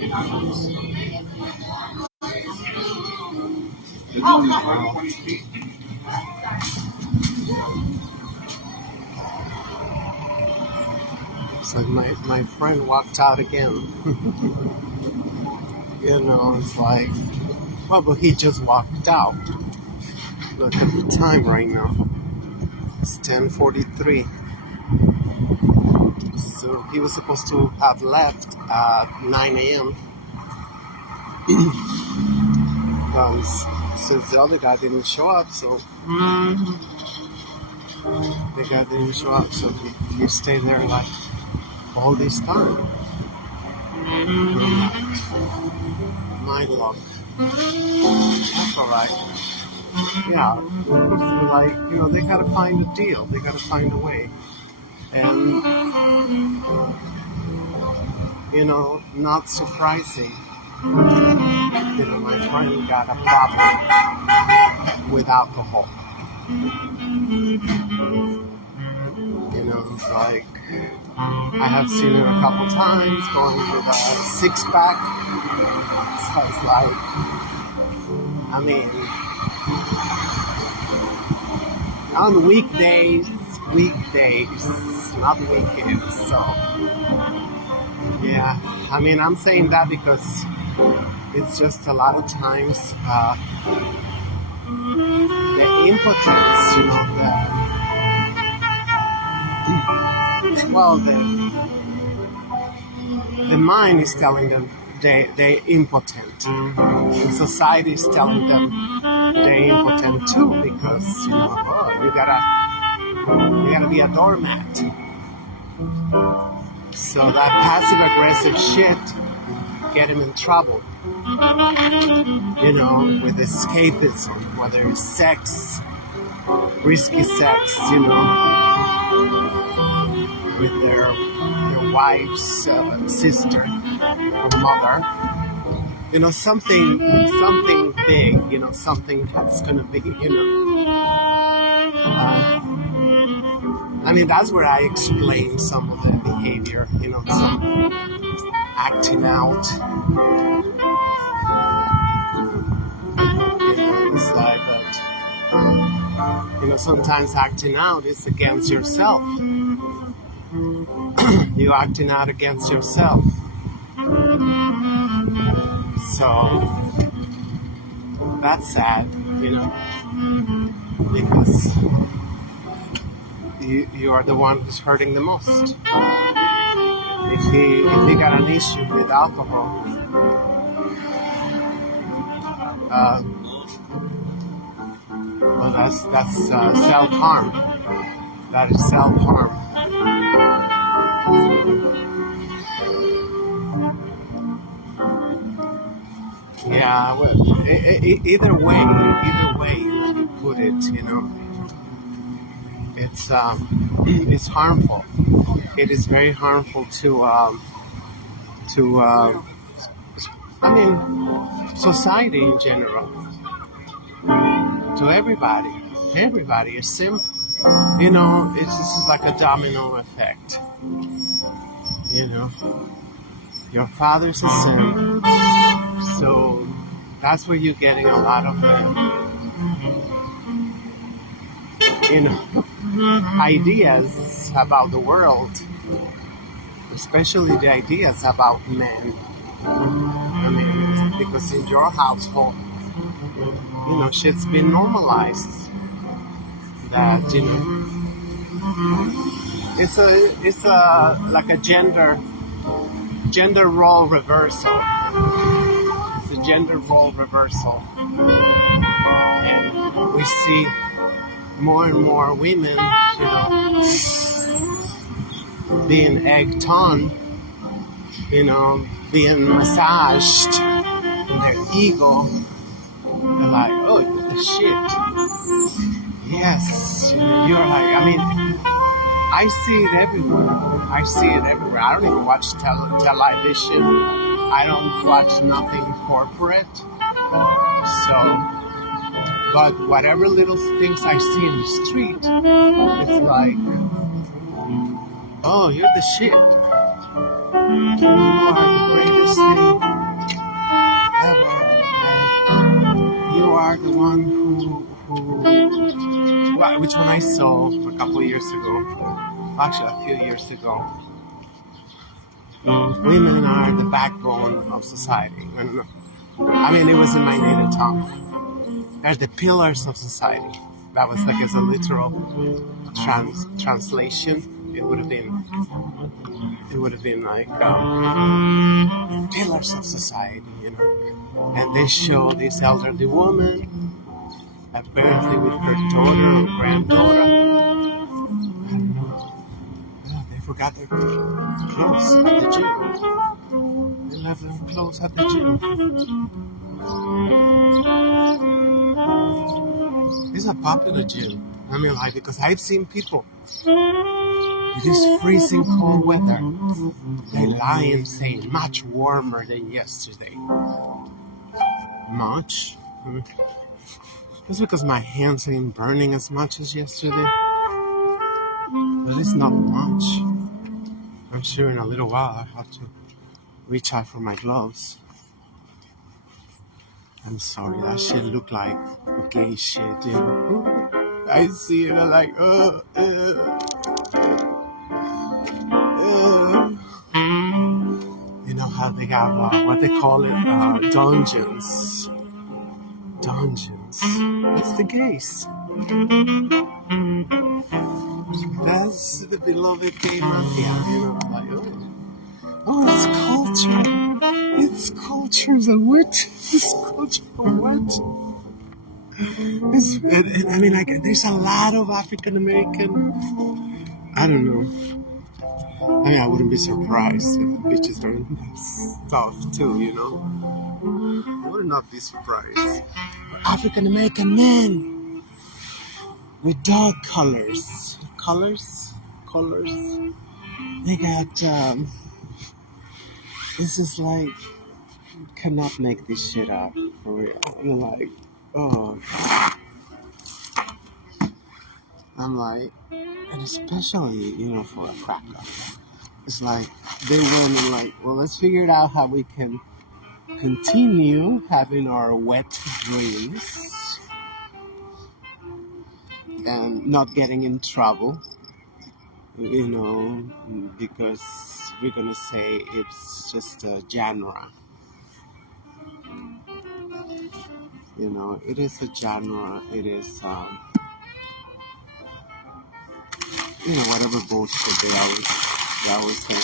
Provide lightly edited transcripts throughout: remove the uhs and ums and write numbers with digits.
So my friend walked out again. It's like, well, but he just walked out. Look at the time right now. It's 10:43. So he was supposed to have left at 9 a.m. Since the other guy didn't show up, so the guy didn't show up, so he stayed there like all this time. My luck. That's alright. Yeah, like, they gotta find a deal. They gotta find a way. And, not surprising. My friend got a problem with alcohol. It's like, I have seen her a couple times going with a six-pack. So it's like, on weekdays, not weekends. So, yeah, I'm saying that because it's just a lot of times the impotence, the mind is telling them they're impotent. And society is telling them they're impotent too because, you gotta be a doormat. So that passive-aggressive shit get him in trouble. With escapism, whether it's sex, risky sex, with their wife's sister or mother. Something big, something that's gonna be, that's where I explain some of the behavior, some acting out. It's like that. Sometimes acting out is against yourself. You're acting out against yourself. So that's sad, because you are the one who's hurting the most. If he got an issue with alcohol, well, that's self-harm. That is self-harm. Yeah, well, either way you put it, it's harmful. It is very harmful to society in general, to everybody. Everybody is simp. This is like a domino effect. Your father's a simp, so that's where you're getting a lot of ideas about the world, especially the ideas about men. Because in your household, shit's been normalized. That it's like a gender role reversal. It's a gender role reversal, and we see more and more women, being egged on, being massaged in their ego. They're like, oh, you're the shit. Yes, you're like, I see it everywhere. I don't even watch television. I don't watch nothing corporate. So, but whatever little things I see in the street, it's like, oh, you're the shit. You are the greatest thing which one I saw a couple of years ago, actually a few years ago. Women are the backbone of society. I mean, it was in my native tongue. They're the pillars of society. That was like as a literal translation. It would have been like pillars of society, you know. And they show this elderly woman, apparently with her daughter or granddaughter. I don't know. Yeah, they forgot their clothes at the gym. They left their clothes at the gym. It's a popular gym. I mean, like, because I've seen people in this freezing cold weather, they lie and say much warmer than yesterday. Much? Just because my hands ain't burning as much as yesterday. But it's not much. I'm sure in a little while I'll have to reach out for my gloves. I'm sorry, that shit look like gay shit, you know? I see it, I'm like, You know how they have, what they call it, dungeons. Dungeons. That's the gays. That's the beloved gay mafia, you know? Like, it's culture. It's culture. So what? It's culture for what? I mean, like, there's a lot of African American. I don't know. I mean, I wouldn't be surprised if bitches are in that stuff too, you know? I would not be surprised. African American men with dark colors. Colors? They got, this is like, you cannot make this shit up for real. I'm like, oh. I'm like, and especially, you know, for a cracker. It's like, they went and like, well, let's figure it out how we can continue having our wet dreams and not getting in trouble, you know, because we're gonna say it's just a genre. You know, it is a genre. It is, you know, whatever bullshit they always say.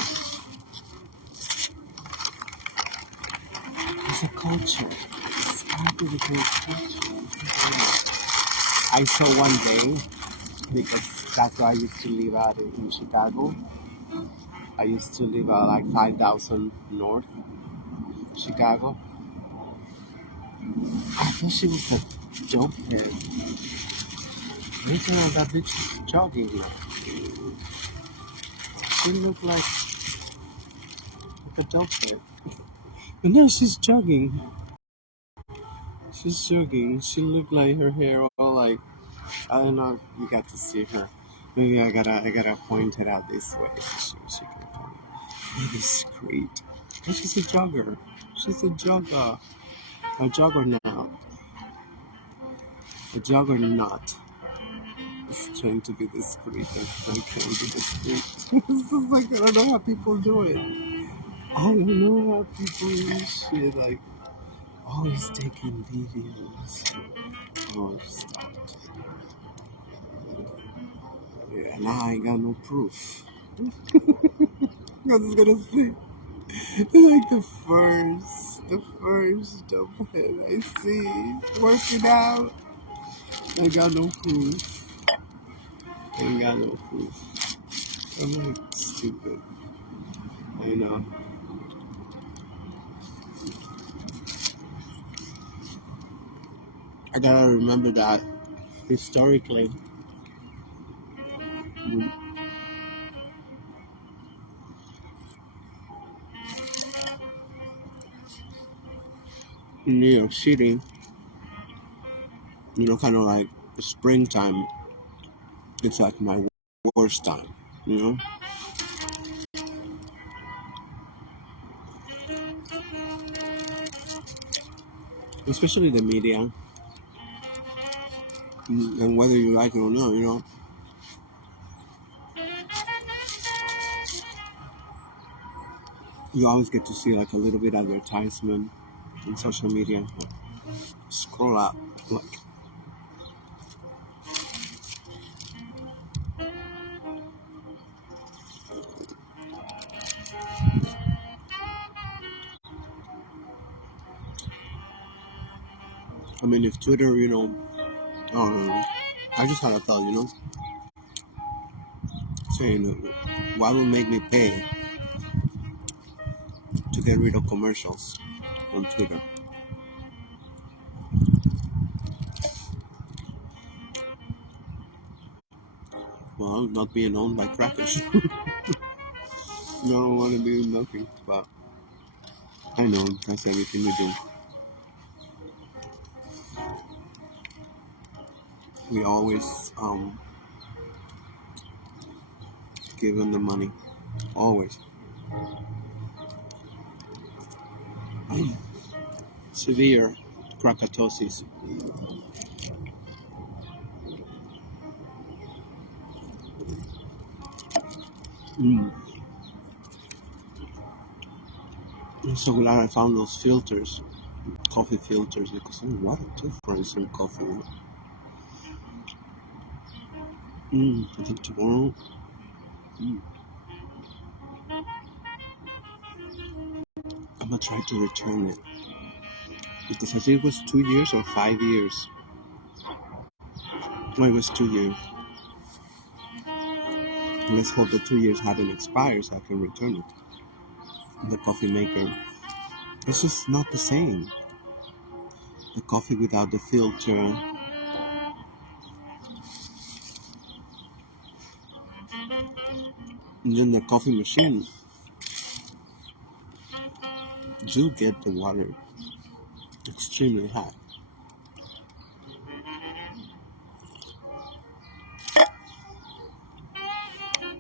It's a culture. It's part of the great culture. I saw one day, because that's where I used to live out in Chicago. I used to live like 5,000 north Chicago. I thought she was a dope head. Looking at that bitch jogging now. She looked like a dope head. But no, she's jogging. She's jogging. She looked like her hair all like, I don't know if you got to see her. Maybe I gotta point it out this way so she can find it. This great. And she's a jogger. She's a jogger. A juggernaut. A juggernaut. It's trying to be discreet and I can't be discreet. This is like, I don't know how people do it. I don't know how people do shit, like, always taking videos. Oh, stop. Yeah, now I ain't got no proof. I was gonna say, like the first dopehead I see working out. I got no proof. Ain't got no proof. I'm like stupid. You know. I gotta remember that historically. In New York City, you know, kind of like the springtime, it's like my worst time, you know? Especially the media. And whether you like it or not, you always get to see like a little bit of advertisement in social media. Scroll up, look. I mean, if Twitter, I just had a thought, saying, why would make me pay to get rid of commercials on Twitter? Well, not being owned by crackers. I don't want to be nothing, but I know that's everything we do. We always give them the money, always. Severe crackatosis. I'm so glad I found those filters, coffee filters, because what a difference in coffee. I think tomorrow. I'm gonna try to return it because I think it was 2 years or 5 years. No, it was 2 years. Let's hope the 2 years haven't expired so I can return it. The coffee maker, it's just not the same. The coffee without the filter. And then the coffee machine, do get the water extremely hot.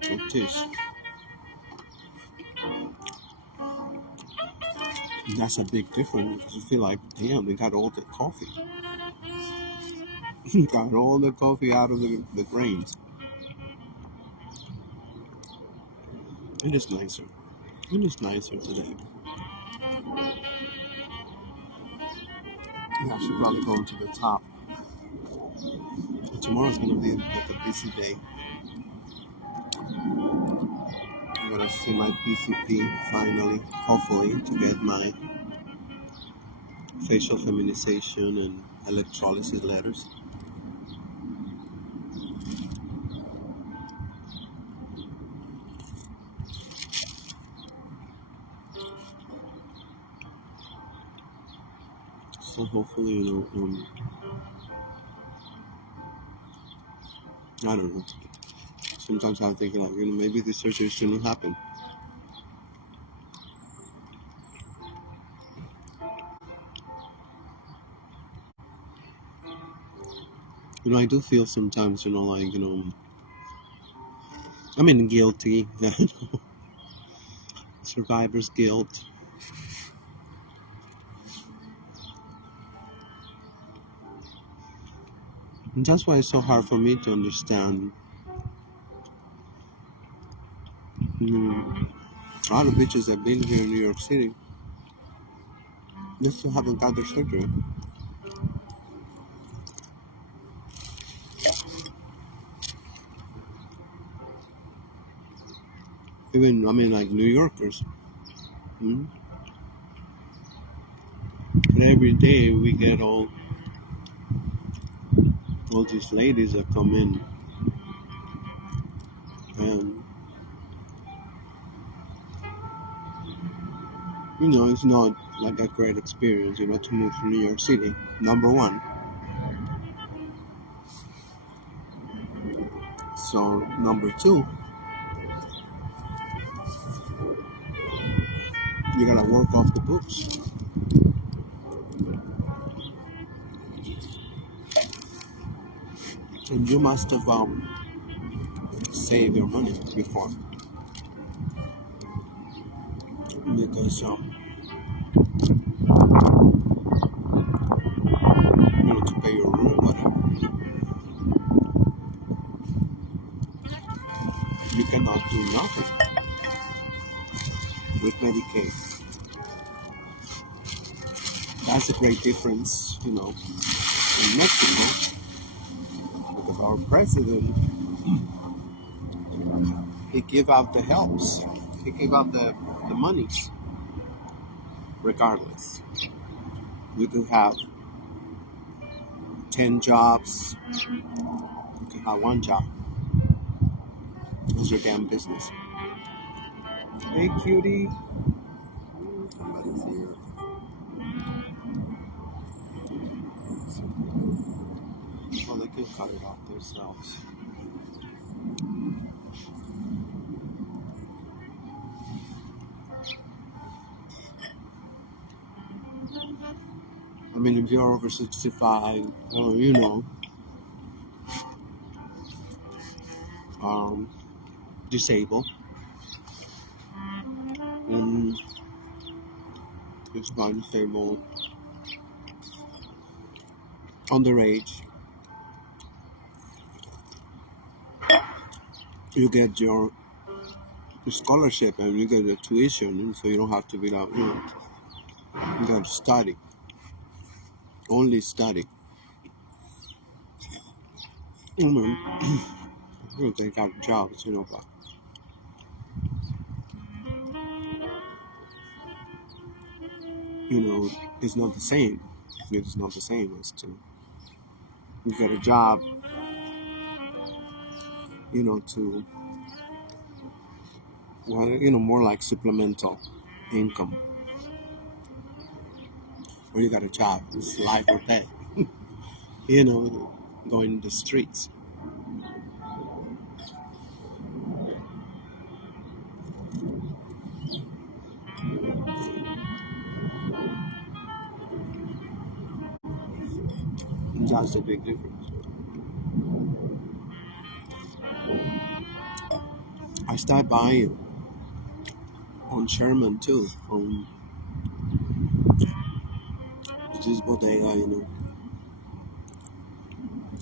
Like this. And that's a big difference because you feel like, damn, they got all the coffee. Got all the coffee out of the grains. It is nicer. It is nicer today. I should probably go to the top. Tomorrow's gonna be like a busy day. I'm gonna see my PCP finally, hopefully, to get my facial feminization and electrolysis letters. So hopefully, I don't know. Sometimes I think like, maybe the surgery shouldn't happen. I do feel sometimes, like, I mean, guilty, survivor's guilt. And that's why it's so hard for me to understand. A lot of bitches that have been here in New York City, they still haven't got their surgery. Even, like New Yorkers. And every day we get all these ladies that come in. And, it's not like a great experience, to move to New York City, number one. So, number two, you gotta work off the books. And you must have saved your money before. Because, to pay your room, whatever. You cannot do nothing with Medicaid. That's a great difference, in Mexico, because our president, he give out the helps, he give out the monies, regardless. You could have 10 jobs, you could have one job. It's your damn business. Hey, cutie. Somebody's here. Well, they can cut it off themselves. I mean, if you're over 65, or, disabled, it's not disabled, underage, you get your scholarship and you get your tuition, so you don't have to be like, you got to study, only study. They got jobs, but it's not the same. It's not the same as to you get a job, to more like supplemental income. Or you got a job, it's life or death. Going in the streets. And that's a big difference. I started buying on Sherman too, from this bodega,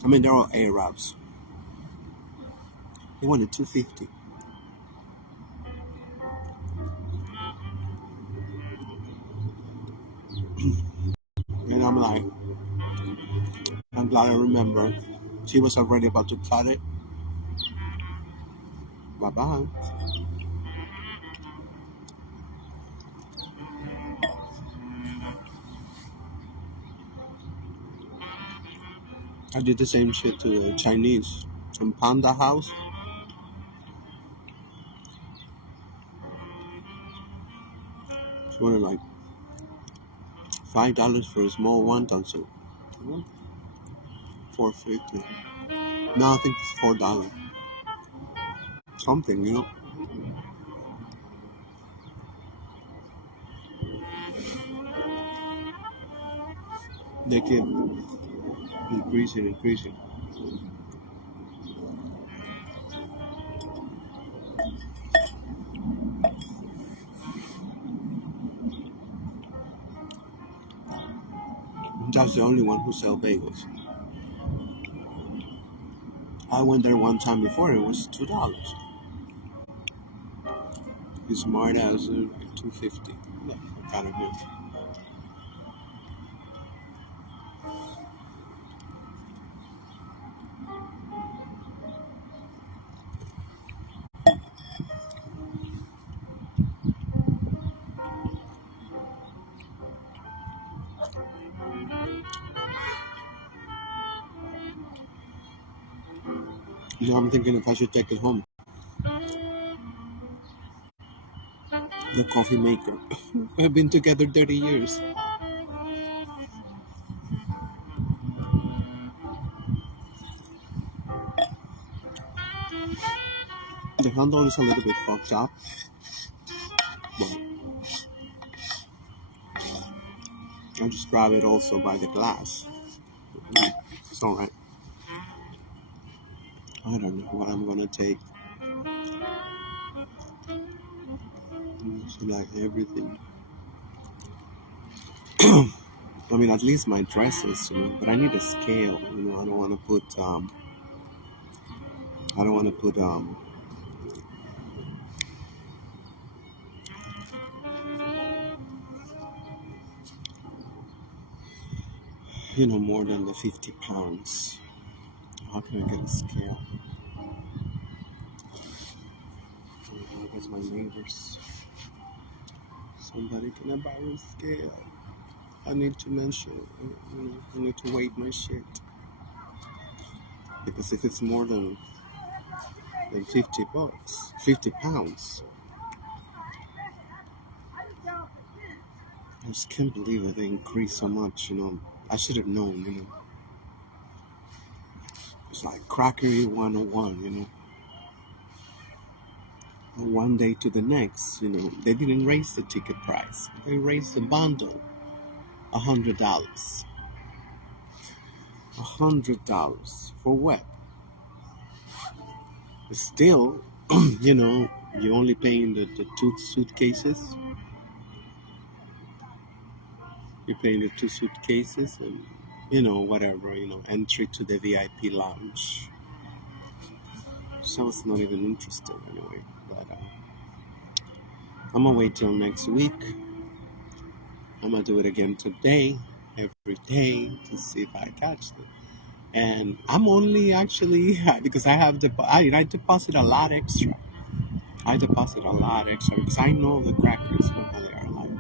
I mean, they're all Arabs. They wanted $2.50. And I'm like, I'm glad I remember. She was already about to cut it. Bye-bye. I did the same shit to the Chinese from Panda House. She wanted like $5 for a small wonton soup. $4.50. No, I think it's $4. Something, They keep increasing. That's the only one who sells bagels. I went there one time before, it was $2. His smart ass $2.50. Yeah, kind of good. I'm thinking if I should take it home. The coffee maker. We've been together 30 years. The handle is a little bit fucked up, but I'll just grab it also by the glass. It's alright. I don't know what I'm gonna take. It's like everything. I mean, at least my dresses, but I need a scale. I don't want to put more than the 50 pounds. How can I get a scale? Where's my neighbors? Somebody can I borrow a scale? I need to mention, I need to weigh my shit. Because if it's more than 50 bucks, 50 pounds, I just can't believe that they increased so much, I should have known, It's like crackery 101, One day to the next, they didn't raise the ticket price. They raised the bundle $100. $100 for what? But still, you're only paying the 2 suitcases. You're paying the 2 suitcases and, whatever, entry to the VIP lounge. So I was not even interested anyway. But I'm going to wait till next week. I'm going to do it again today, every day, to see if I catch them. And I'm only actually, because I deposit a lot extra. Because I know the crackers, whether they are like,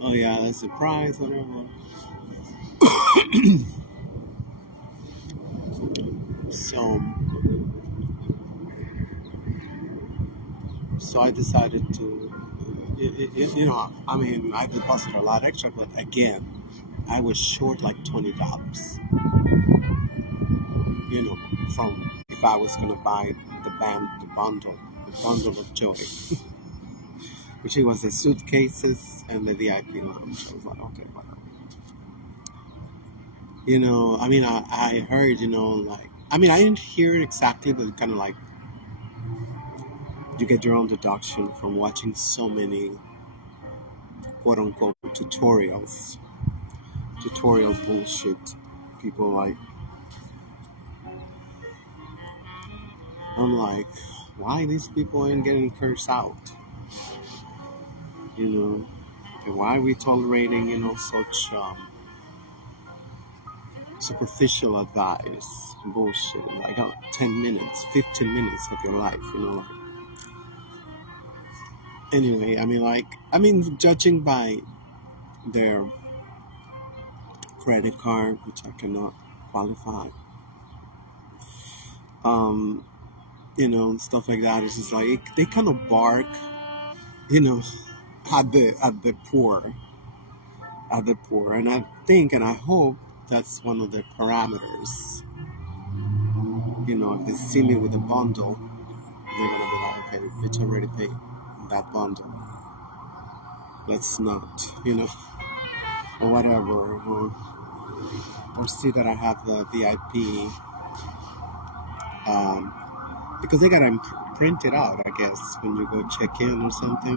oh yeah, that's the price, whatever. So I decided to, I deposited a lot extra, but again, I was short like $20, from if I was going to buy the bundle of joy, which it was the suitcases and the VIP lounge. I was like, okay, whatever. I heard, I didn't hear it exactly, but kind of like, you get your own deduction from watching so many quote unquote tutorial bullshit. People like, I'm like, why these people ain't getting cursed out? Why are we tolerating, such superficial advice, bullshit, like 10 minutes, 15 minutes of your life, Anyway, judging by their credit card, which I cannot qualify, stuff like that. It's just like they kind of bark, at the poor, and I think and I hope that's one of the parameters. If they see me with a bundle, they're gonna be like, okay, bitch, already paid that bundle. Let's not, or whatever, or see that I have the VIP, because they gotta print it out, I guess, when you go check in or something.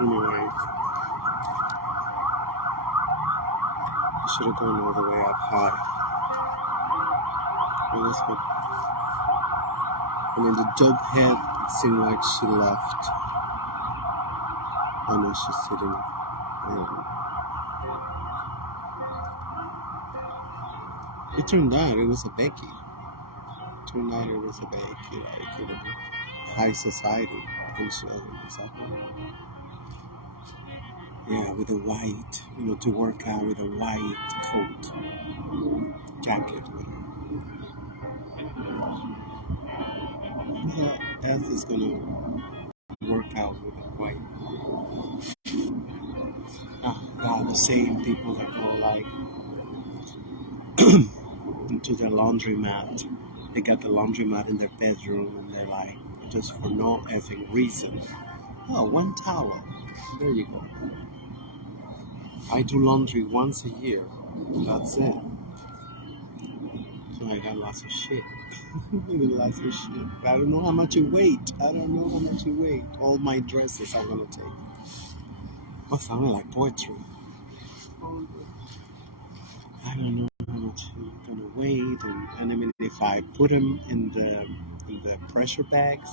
Anyway, I should have gone all the way up high. Well, that's good. The dope head, it seemed like she left. I know she's sitting. It turned out it was a Becky. Like, high society. And so, exactly. Yeah, with a white, to work out with a white coat, jacket. As is gonna work out with a white. The same people that go like into their laundromat. They got the laundromat in their bedroom, and they're like, just for no effing reason. Oh, one towel. There you go. I do laundry once a year. That's it. So I got lots of shit. Lots of shit. I don't know how much you weight. I don't know how much you weight. All my dresses I'm gonna take. Oh, sounded like poetry. I don't know how much you're gonna weight, and I mean, if I put them in the pressure bags,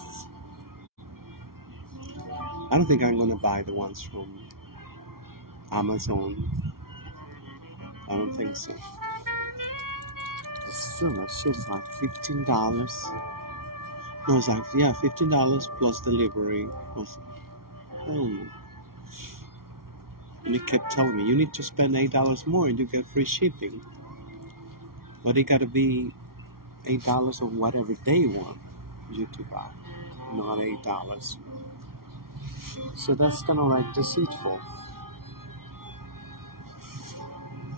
I don't think I'm gonna buy the ones from Amazon. I don't think so. Still, that shit is like $15. No, it's like $15 plus delivery. And it kept telling me you need to spend $8 more and you get free shipping. But it gotta be $8 of whatever they want you to buy, not $8. So that's kind of like deceitful.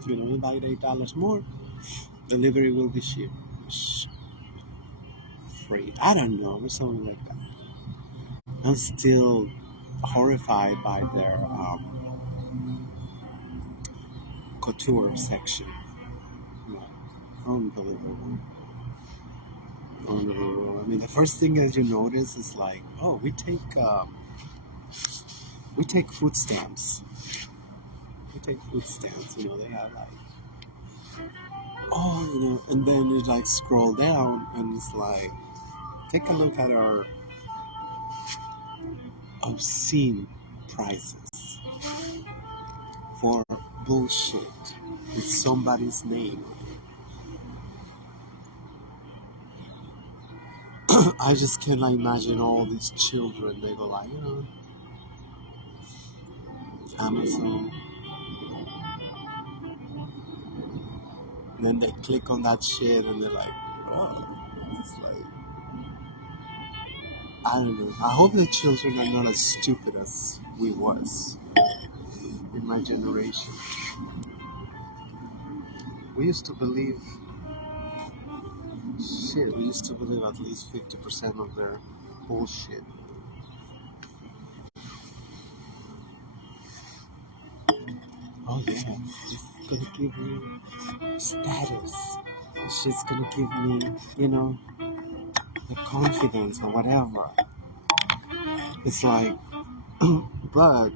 You buy it $8 more, delivery will be free. I don't know, or something like that. I'm still horrified by their couture section. Unbelievable. Unbelievable. I mean, the first thing that you notice is like, oh, we take food stamps. We take food stamps. They have like, oh, and then you like scroll down and it's like, take a look at our obscene prices for bullshit with somebody's name. I just cannot imagine all these children. They go like, Amazon. And then they click on that shit and they're like, oh, it's like, I don't know. I hope the children are not as stupid as we was in my generation. We used to believe at least 50% of their bullshit. Oh yeah, it's gonna give me status. It's gonna give me, the confidence or whatever. It's like, but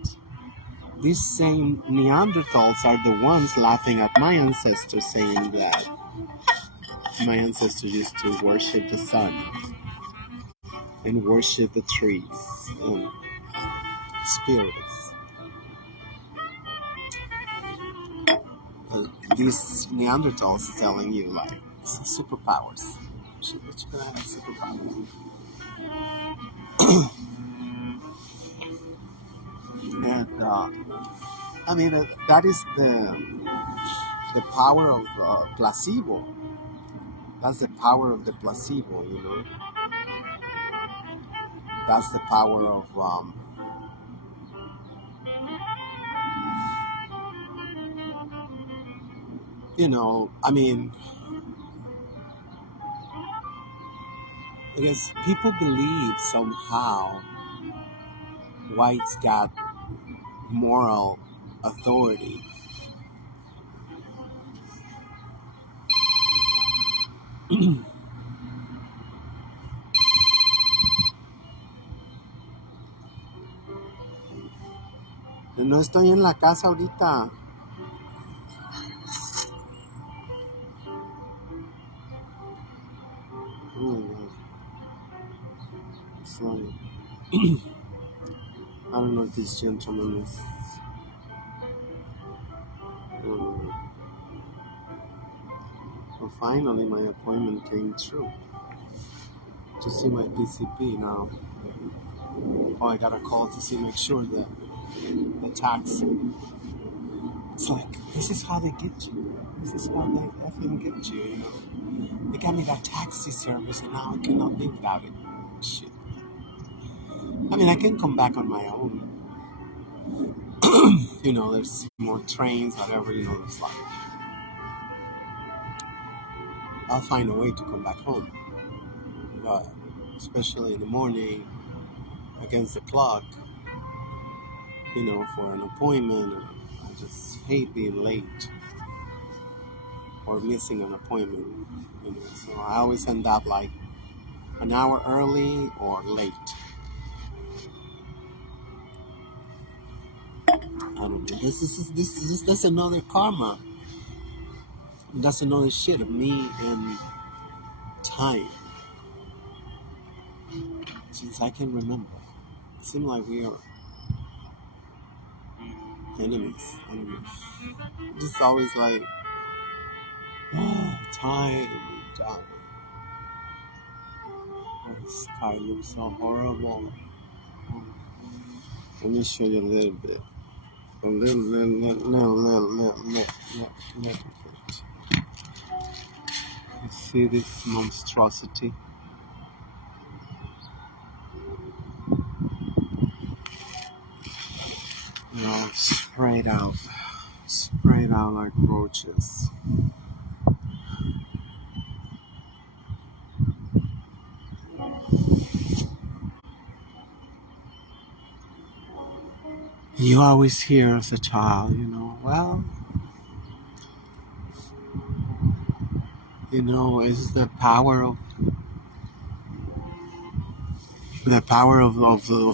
these same Neanderthals are the ones laughing at my ancestors, saying that my ancestors used to worship the sun and worship the trees and spirits. These Neanderthals telling you like superpowers. But you're gonna have superpowers. And I mean, that is the power of placebo. That's the power of the placebo. That's the power of I mean, because people believe somehow whites got moral authority. No estoy en la casa ahorita. Oh my God. Sorry. I don't know if this gentleman is. Well, finally, my appointment came through to see my PCP now. Oh, I got a call to make sure that the tax. It's like, this is how they get you. This is how they effing get you, They got me that taxi service and now I cannot live without it. Shit. I mean, I can come back on my own. There's more trains, whatever, it's like, I'll find a way to come back home. But especially in the morning, against the clock, for an appointment, I just hate being late. or missing an appointment. So I always end up like an hour early or late. I don't know. That's another karma. That's another shit of me and time. Since I can remember. It seems like we are enemies. Just always like, oh, time. Oh, this car looks so horrible. Let me show you a little bit. A little bit. You see this monstrosity? Sprayed out like roaches. You always hear as a child, well, it's the power of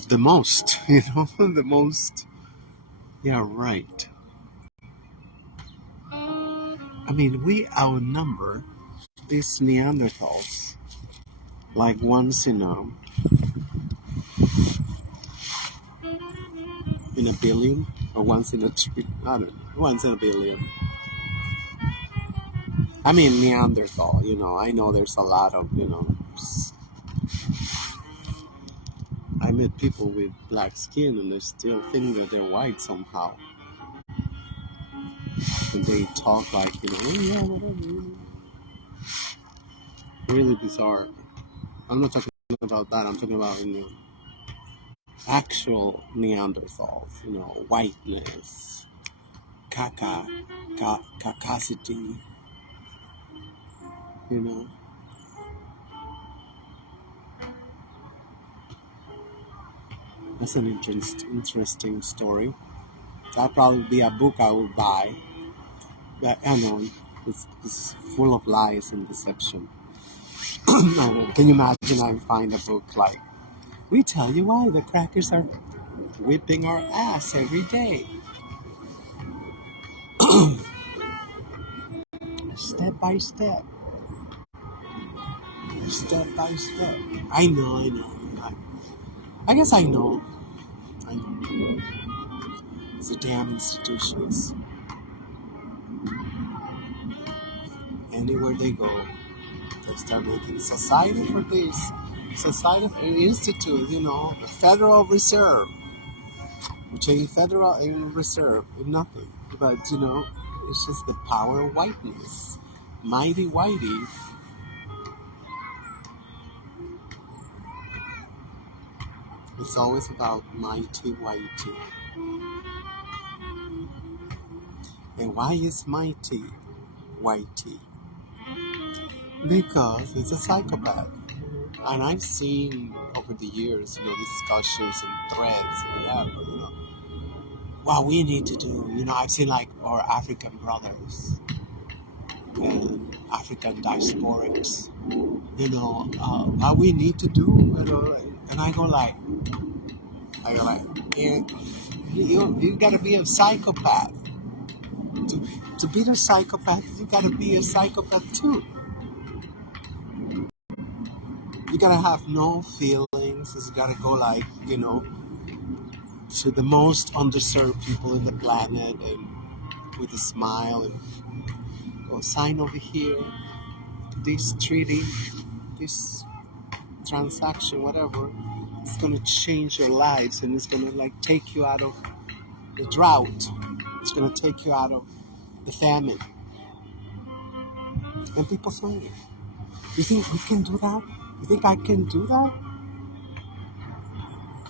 the most, the most. Yeah, right. I mean, we outnumber these Neanderthals like once in a billion, or once in a I don't know, once in a billion. I mean, Neanderthal, I know there's a lot of, I met people with black skin and they still think that they're white somehow. And they talk like, oh, yeah, whatever. Really bizarre. I'm not talking about that. I'm talking about, actual Neanderthals, whiteness, cacosity, That's an interesting story. That'd probably be a book I would buy. But I know it's full of lies and deception. Can you imagine I find a book like, we tell you why the crackers are whipping our ass every day. Step by step. Step by step. I know. I guess I know. It's the damn institutions. Anywhere they go, they start making Society for this, Society for Institute, the Federal Reserve. Between Federal and Reserve, nothing. But, it's just the power of whiteness. Mighty whitey. It's always about mighty whitey. And why is mighty whitey? Because it's a psychopath. And I've seen over the years, discussions and threads, whatever, what we need to do. I've seen like our African brothers and African diasporics, what we need to do, and I go like, you gotta be a psychopath. To be a psychopath, you gotta be a psychopath too. You gotta have no feelings. You gotta go like, to the most underserved people in the planet and with a smile and go sign over here, this treaty, this transaction, whatever. It's gonna change your lives and it's gonna like take you out of the drought. It's gonna take you out of the famine. And people say, you think we can do that? You think I can do that?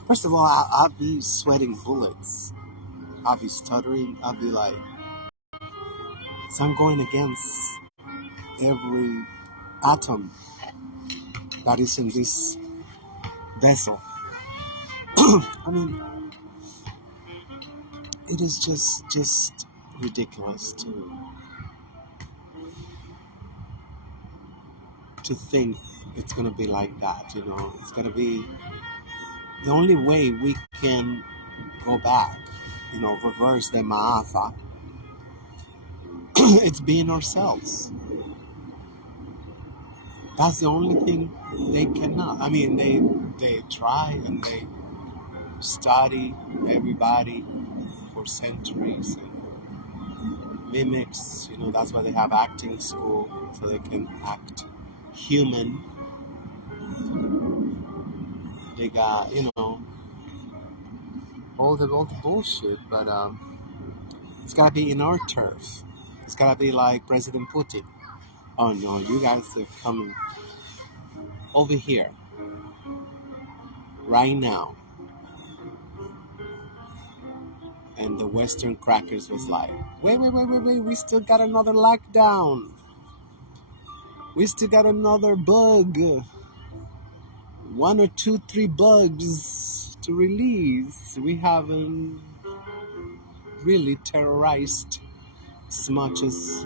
First of all, I'll be sweating bullets. I'll be stuttering. I'll be like, so I'm going against every atom that is in this vessel. I mean, it is just ridiculous to to think it's gonna be like that. It's gonna be the only way we can go back. Reverse the Ma'afa. It's being ourselves. That's the only thing they cannot. I mean, they try and they study everybody for centuries and mimics. That's why they have acting school, so they can act human. They got all the bullshit, but it's gotta be in our turf. It's gotta be like President Putin. Oh no, you guys are coming over here right now. And the Western crackers was like, wait, we still got another lockdown. We still got another bug. 1 or 2, 3 bugs to release. We haven't really terrorized as much as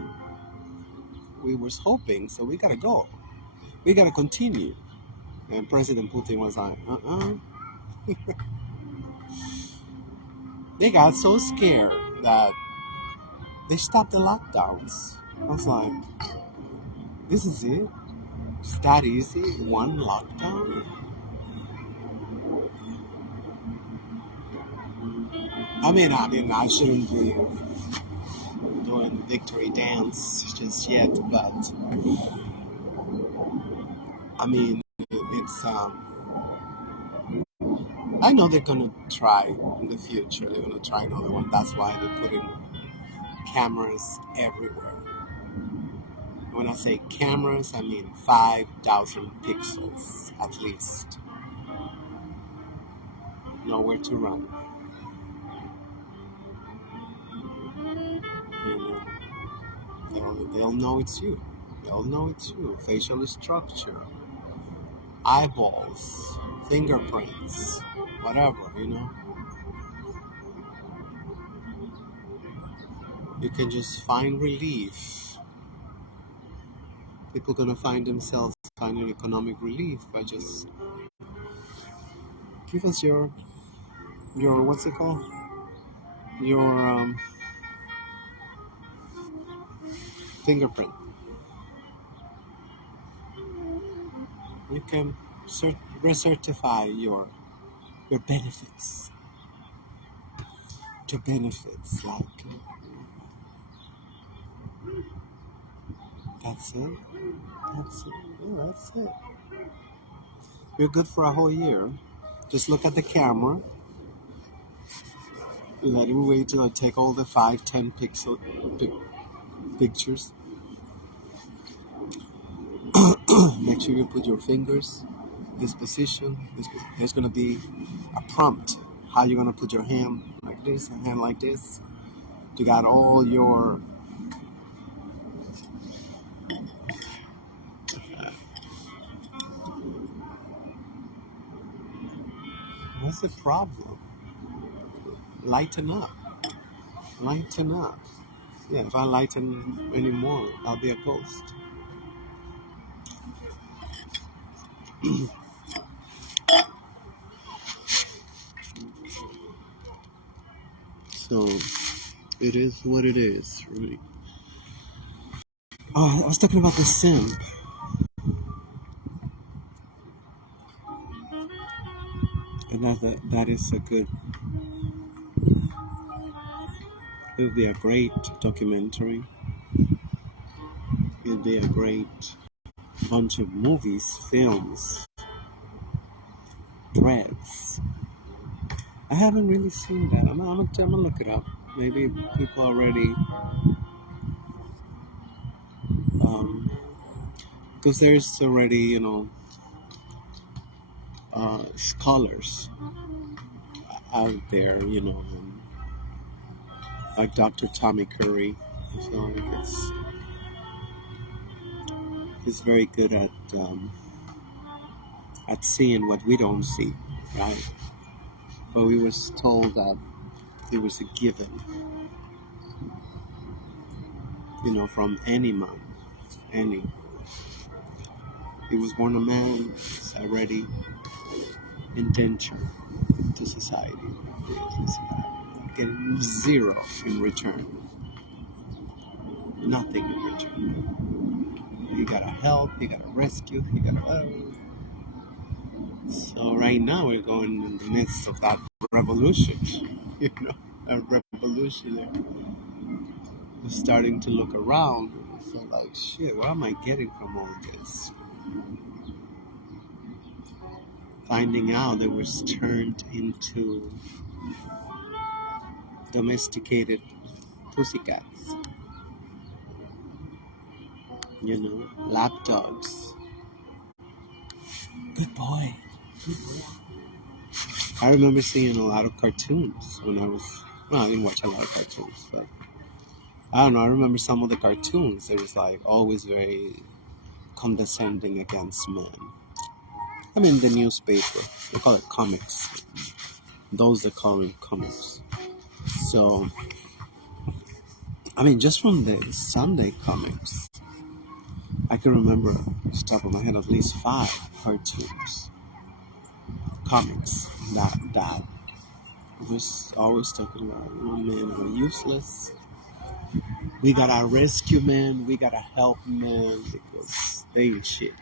we was hoping, so we gotta go. We gotta continue. And President Putin was like, They got so scared that they stopped the lockdowns. I was like, this is it? It's that easy? One lockdown? I mean, I shouldn't be doing victory dance just yet, but I mean, it's I know they're gonna try in the future. They're gonna try another one. That's why they're putting cameras everywhere. When I say cameras, I mean 5,000 pixels at least. Nowhere to run. They'll know it's you. They'll know it's you. Facial structure, eyeballs, fingerprints, whatever, You can just find relief. People gonna find themselves finding economic relief by just give us your what's it called? Your fingerprint. You can recertify your benefits. Your benefits, like that's it. That's it. Yeah, that's it. You're good for a whole year. Just look at the camera. Let it wait till I take all the 5-10 pixel pictures. Make sure you put your fingers this position. There's gonna be a prompt. How you're gonna put your hand like this, a hand like this. You got all your what's the problem? Lighten up. Lighten up. Yeah, if I lighten anymore, I'll be a ghost. So it is what it is, really. Oh, I was talking about the simp. And that is a good. It would be a great documentary. It would be a great bunch of movies, films, threads. I haven't really seen that. I'm gonna look it up. Maybe people already, because there's already, scholars out there, like Dr. Tommy Curry. So he's very good at seeing what we don't see, right? But we was told that it was a given, from any man, any. He was born a man, he's already indentured to society. Getting zero in return. Nothing in return. You gotta help, you gotta rescue, you gotta. So right now we're going in the midst of that revolution. You know, a revolution. We're starting to look around. So like, shit, what am I getting from all this? Finding out that we're turned into domesticated pussycats. You know, lapdogs. Good boy. Good boy. I remember seeing a lot of cartoons when I was. Well, I didn't watch a lot of cartoons, but I don't know. I remember some of the cartoons. It was like always very condescending against men. I mean, the newspaper, they call it comics. Those they call it comics. So, I mean, just from the Sunday comics, I can remember off the top of my head at least 5 cartoons, comics that was always talking about men are useless. We gotta rescue men, we gotta help men because they ain't shit.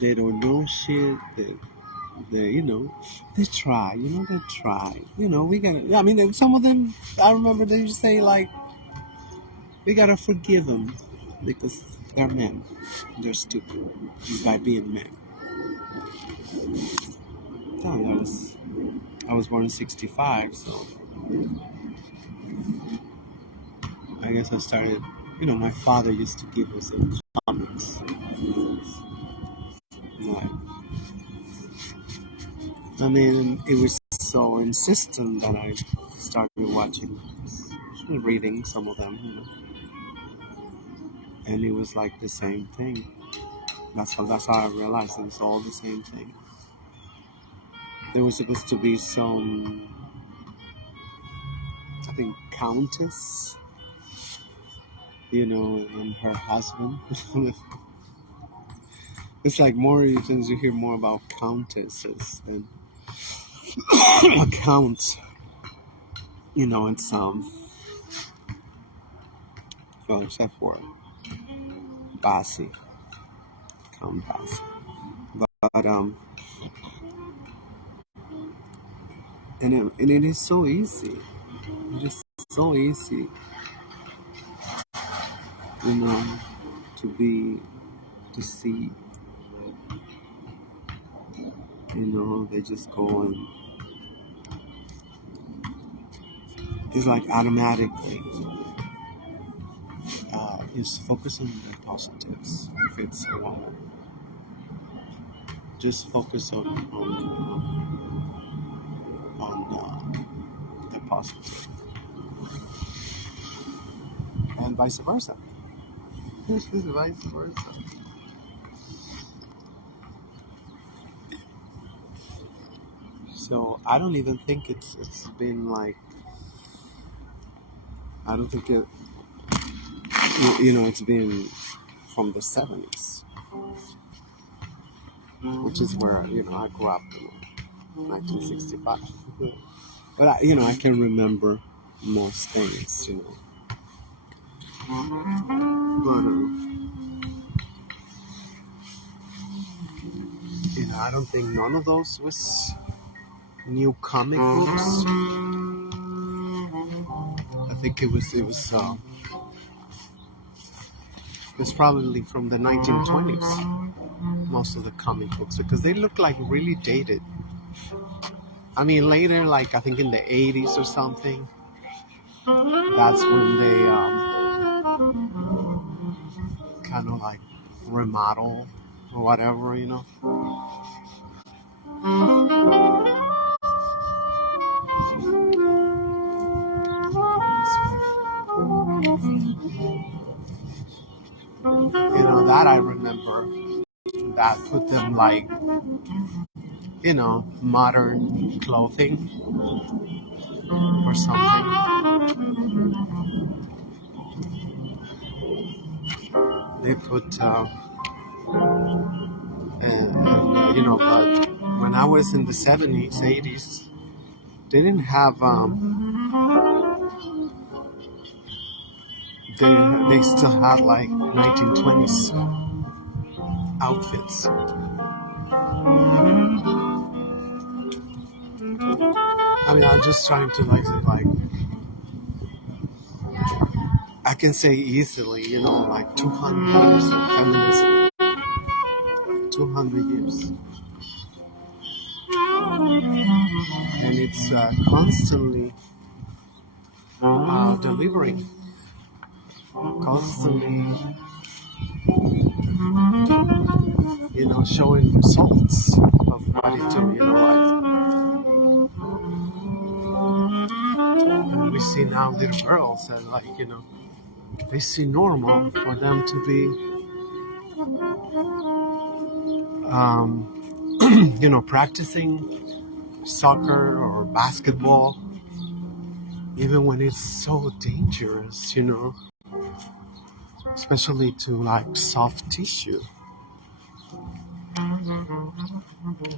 They don't know shit. They try. They try. We gotta. I mean, some of them. I remember they used to say like, we gotta forgive them because they're men. They're stupid by being men. No, I was born in '65, so I guess I started. My father used to give us comics. Like, I mean, it was so insistent that I started reading some of them, and it was like the same thing. That's how I realized it was all the same thing. There was supposed to be some, I think, countess, and her husband. It's like more things you hear more about countesses than counts. It's well, except for Bassi, Count Bassi, but and it is so easy. It is so easy, to be deceived. They just go and it's like automatically just focus on the positives. If it's a woman, just focus on the positive, and vice versa. Vice versa. So I don't even think it's been like, I don't think it, it's been from the 70s, which is where, I grew up, 1965. But I can remember most things, But, I don't think none of those was new comic books. I think it was probably from the 1920s, most of the comic books, because they look like really dated. I mean, later, like I think in the 80s or something, that's when they kind of like remodel or whatever, that I remember, that put them like, modern clothing or something. They put But when I was in the 70s, 80s, they didn't have, they still had like 1920s outfits. I mean, I'm just trying to like I can say easily, like 200 years of feminism, 200 years, and it's constantly delivering, constantly, showing results of what it do. And we see now little girls and they see normal for them to be, practicing soccer or basketball, even when it's so dangerous, especially to like soft tissue.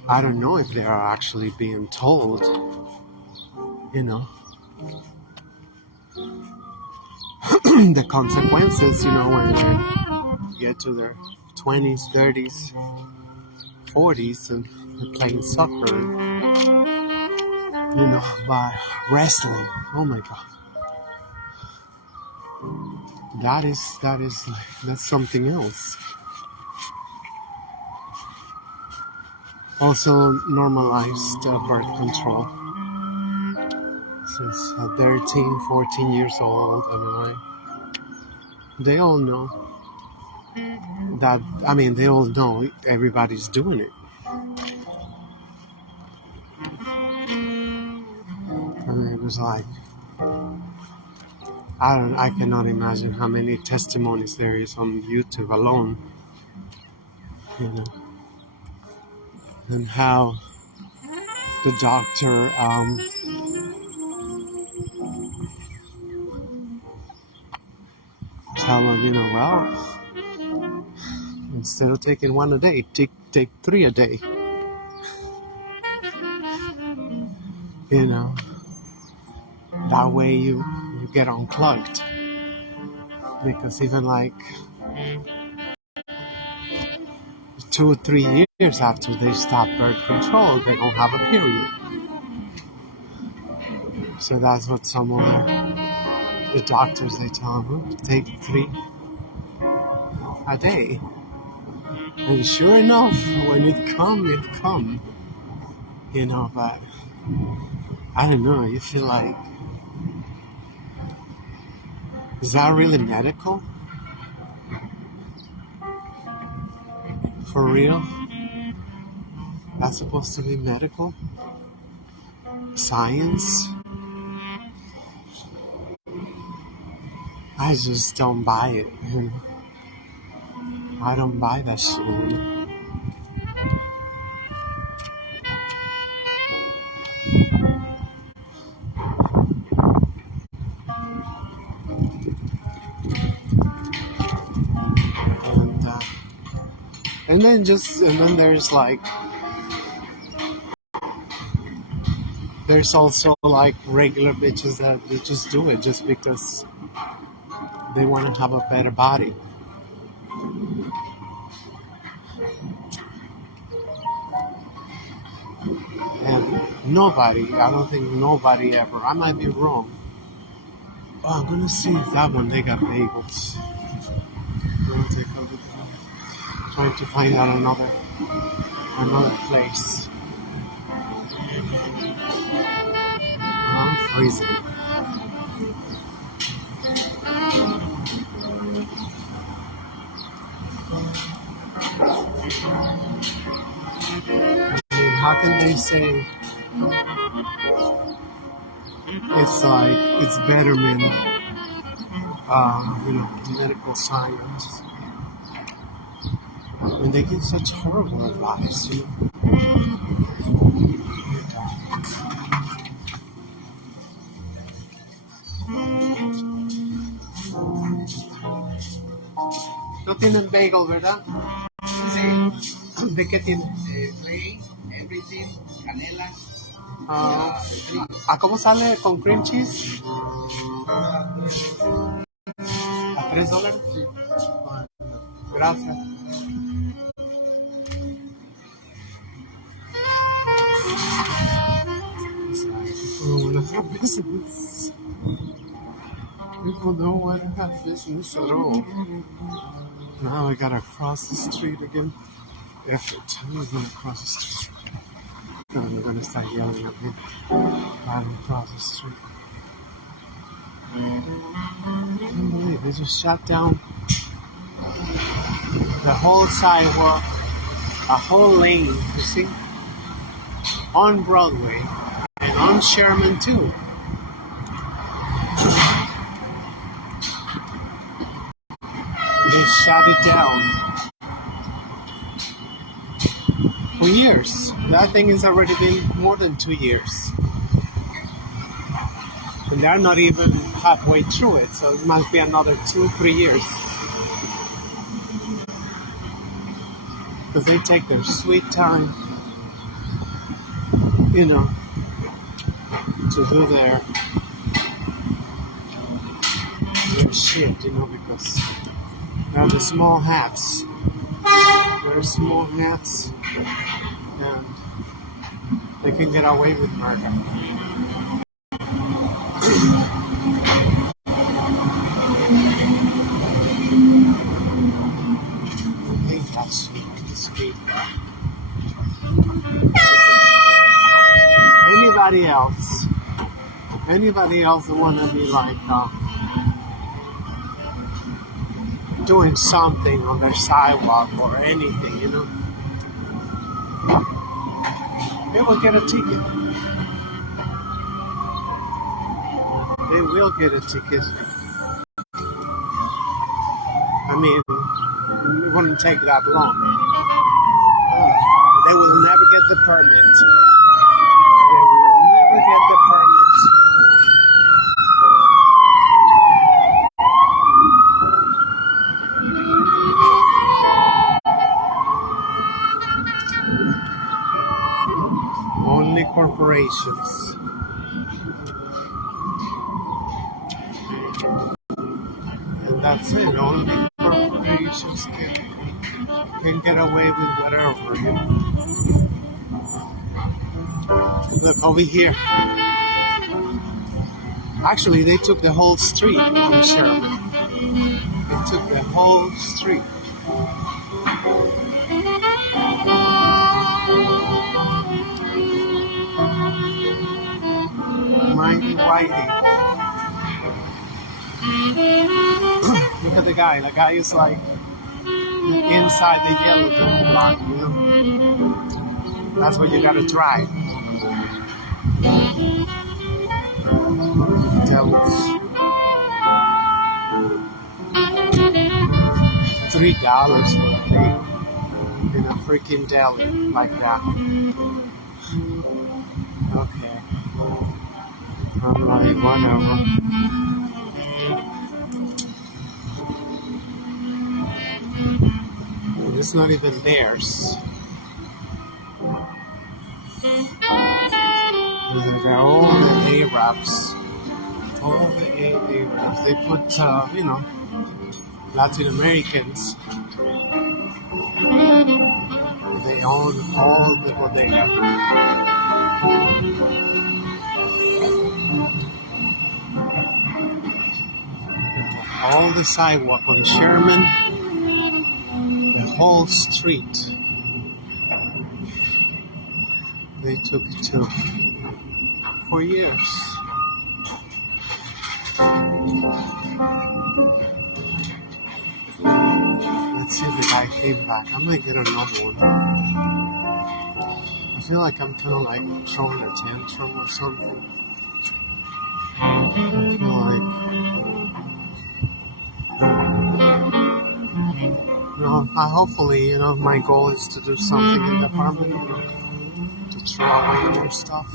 I don't know if they are actually being told, the consequences, when they get to their 20s, 30s, 40s and they're playing soccer, by wrestling. Oh my God. That's something else. Also normalized birth control since 13, 14 years old. They all know that, they all know everybody's doing it. And it was like, I cannot imagine how many testimonies there is on YouTube alone, and how the doctor, tell them, well, instead of taking one a day, take 3 a day. That way you get unclogged. Because even like 2 or 3 years after they stop birth control, they don't have a period. So that's what some of the doctors, they tell them, take 3 a day. And sure enough, when it come, but I don't know, you feel like, is that really medical? For real? That's supposed to be medical? Science? I just don't buy it, I don't buy that shit, And then there's like, there's also like regular bitches that they just do it just because they want to have a better body. And I don't think nobody ever, I might be wrong. Oh, I'm gonna see if that one, they got bagels. I'm gonna take a look. Trying to find out another place. I'm freezing. How can they say it's betterment, medical science, and they give such horrible advice, No tienen bagel, ¿verdad? Sí. ¿De qué tiene? Plain, everything, canela. Ah, ¿a cómo sale con cream cheese? ¿A $3? Sí. Ah, gracias. People want to have business. People don't want to have business at all. Now I gotta cross the street again. Effort. I'm not gonna cross the street. No, they're gonna start yelling at me. I don't cross the street. I can't believe they just shut down the whole sidewalk, a whole lane, you see? On Broadway and on Sherman too. They shut it down for years. That thing has already been more than 2 years. And they're not even halfway through it, so it must be another 2-3 years. Because they take their sweet time, you know, to do their shit, you know, because they're the small hats. They're small hats, and they can get away with murder. I think that's the street. Anybody else that want to be like doing something on their sidewalk or anything, you know, they will get a ticket. They will get a ticket. I mean, it wouldn't take that long. They will never get the permit. They will never get the permit. Only corporations. And that's it. Only corporations can get away with whatever. You know? Look over here. Actually, they took the whole street on Sherman. They took the whole street. Mighty whitey. Look at the guy. The guy is like inside the yellow block, you know? That's what you gotta try. Devils. $3 for a day in a freaking deli like that. Okay. I'm like, whatever. It's not even theirs. They're all the Arabs. All the Arabs. They put, you know, Latin Americans. They own all the bodega. All the sidewalk on Sherman, the whole street. They took it to for years. Let's see if the guy came back. I'm gonna get another one. I feel like I'm kind of like throwing a tantrum or something. I feel like, you know, hopefully, you know, my goal is to do something in the apartment, to throw away more stuff.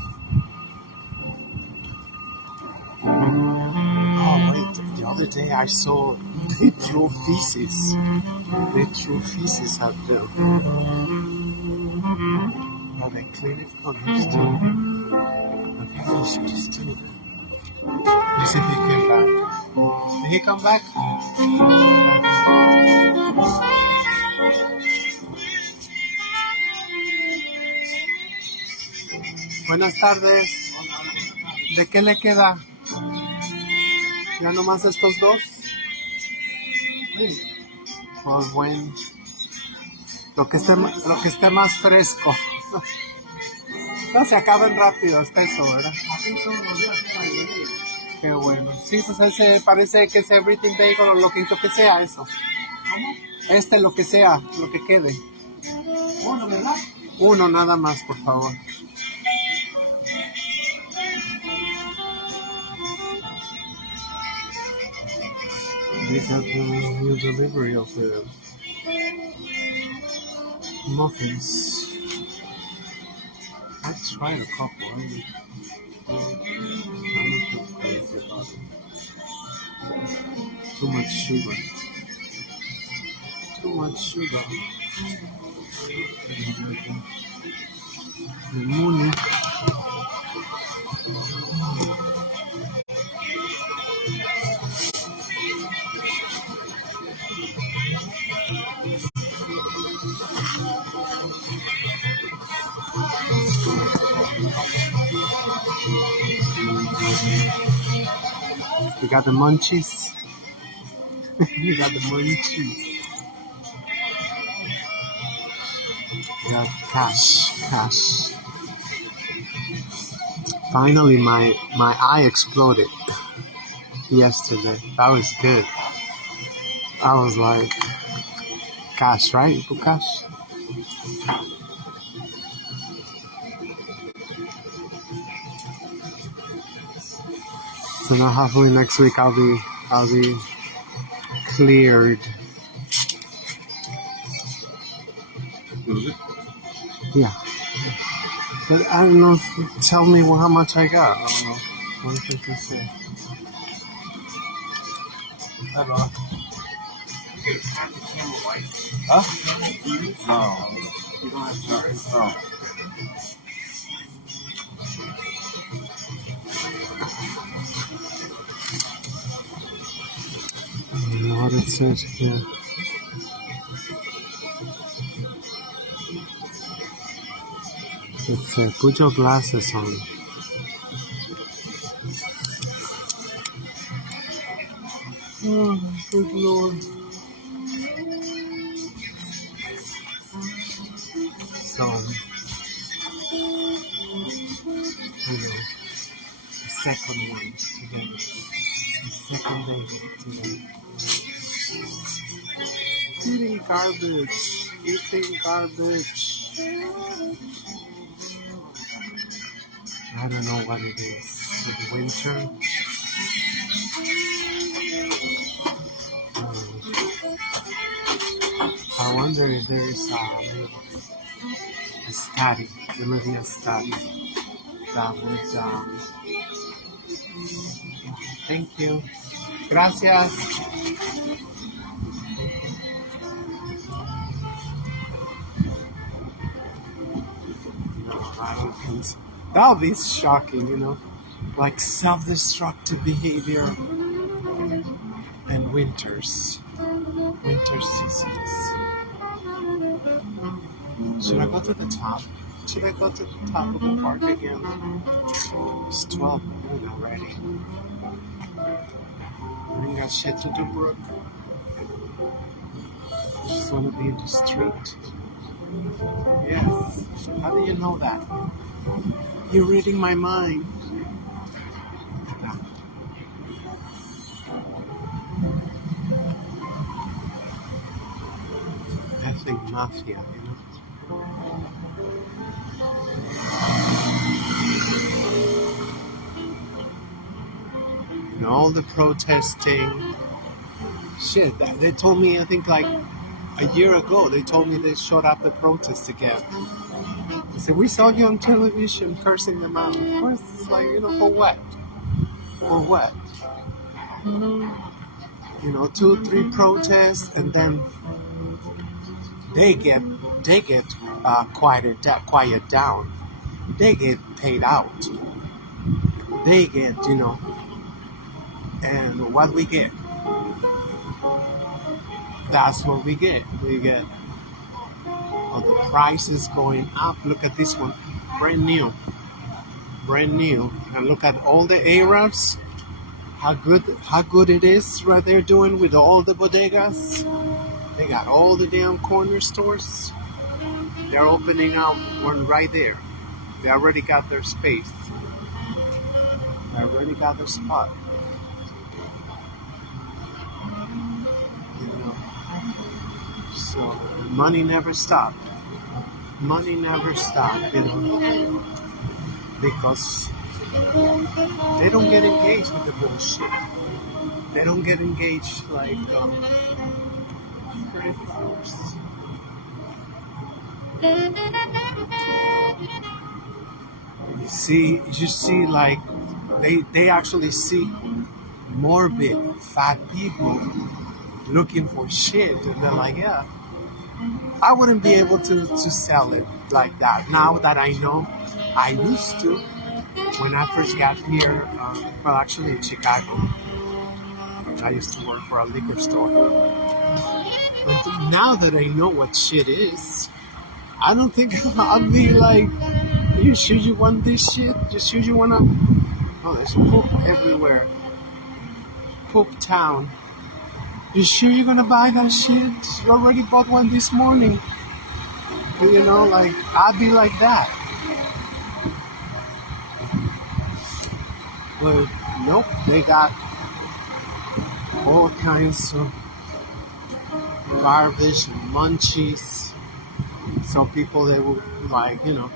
Oh wait, the other other day I saw they threw feces. They threw feces at them. Well, they clean it for us too. I think we should just do that. Let's see if he came back. Did he come back? Buenas tardes. ¿De qué le queda? ¿Ya nomás estos dos? Pues bueno. Lo que esté más fresco. No, se acaban rápido, está eso, ¿verdad? Qué bueno. Sí, pues ese parece que es everything bagel o lo que sea eso. ¿Cómo? Lo que sea, lo que quede. Uno, ¿verdad? Uno nada más, por favor. They got the new delivery of the muffins. I tried a couple. I don't feel crazy about it. Too much sugar. Too much sugar. The money. You got the munchies. You got the munchies. Yeah, cash. Finally, my eye exploded yesterday. That was good. I was like, cash, right? You put cash. So now hopefully next week I'll be cleared. Yeah. But I don't know. Tell me how much I got. I don't know. What if I can say? I don't know. Huh? No. You don't have to. Oh. I don't know what it says here. It says, put your glasses on. Oh, good Lord. So, anyway, the second one today. The second day today. Eating garbage. I don't know what it is. It's winter. I wonder if there is a study. There may be a study that would. Thank you. Gracias. No, I don't think so. That would be shocking, you know, like self-destructive behavior and winter seasons. Should I go to the top? Should I go to the top of the park again? It's 12 noon already. I ain't got shit to do, Brooke. I just want to be in the street. Yes. How do you know that? You're reading my mind. Ethnic mafia, you know. And all the protesting. Shit, they told me, I think like a year ago, they told me they shut up the protest again. They said, we saw you on television cursing them out. Of course, it's like, you know, for what? For what? you know, 2, 3 protests, and then they get quiet down. They get paid out. They get, you know, and what we get, that's what we get. We get the prices going up. Look at this one, brand new, and look at all the Arabs. How good it is what they're doing with all the bodegas. They got all the damn corner stores. They're opening up one right there. They already got their space. They already got their spot. You know. So money never stopped. Money never stopped, you know. Because they don't get engaged with the bullshit. They don't get engaged like you see like they actually see morbid fat people looking for shit, and they're like, yeah, I wouldn't be able to sell it like that. Now that I know, I used to when I first got here, well, actually in Chicago. I used to work for a liquor store. But now that I know what shit is, I don't think I'll be like, you sure you want this shit? You sure you wanna? Oh, there's poop everywhere. Poop town. You sure you're gonna buy that shit? You already bought one this morning. You know, like, I'd be like that. But nope, they got all kinds of garbage and munchies. Some people, they will like, you know,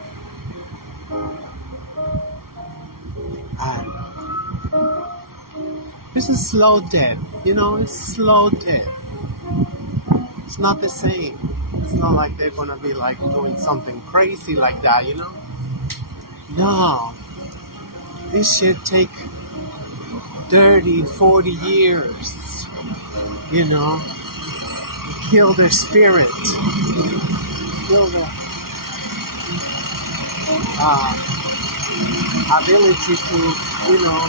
this is slow death, you know, it's slow death. It's not the same. It's not like they're gonna be like doing something crazy like that, you know? No. This shit take 30, 40 years, you know, to kill their spirit, kill the ability to, you know,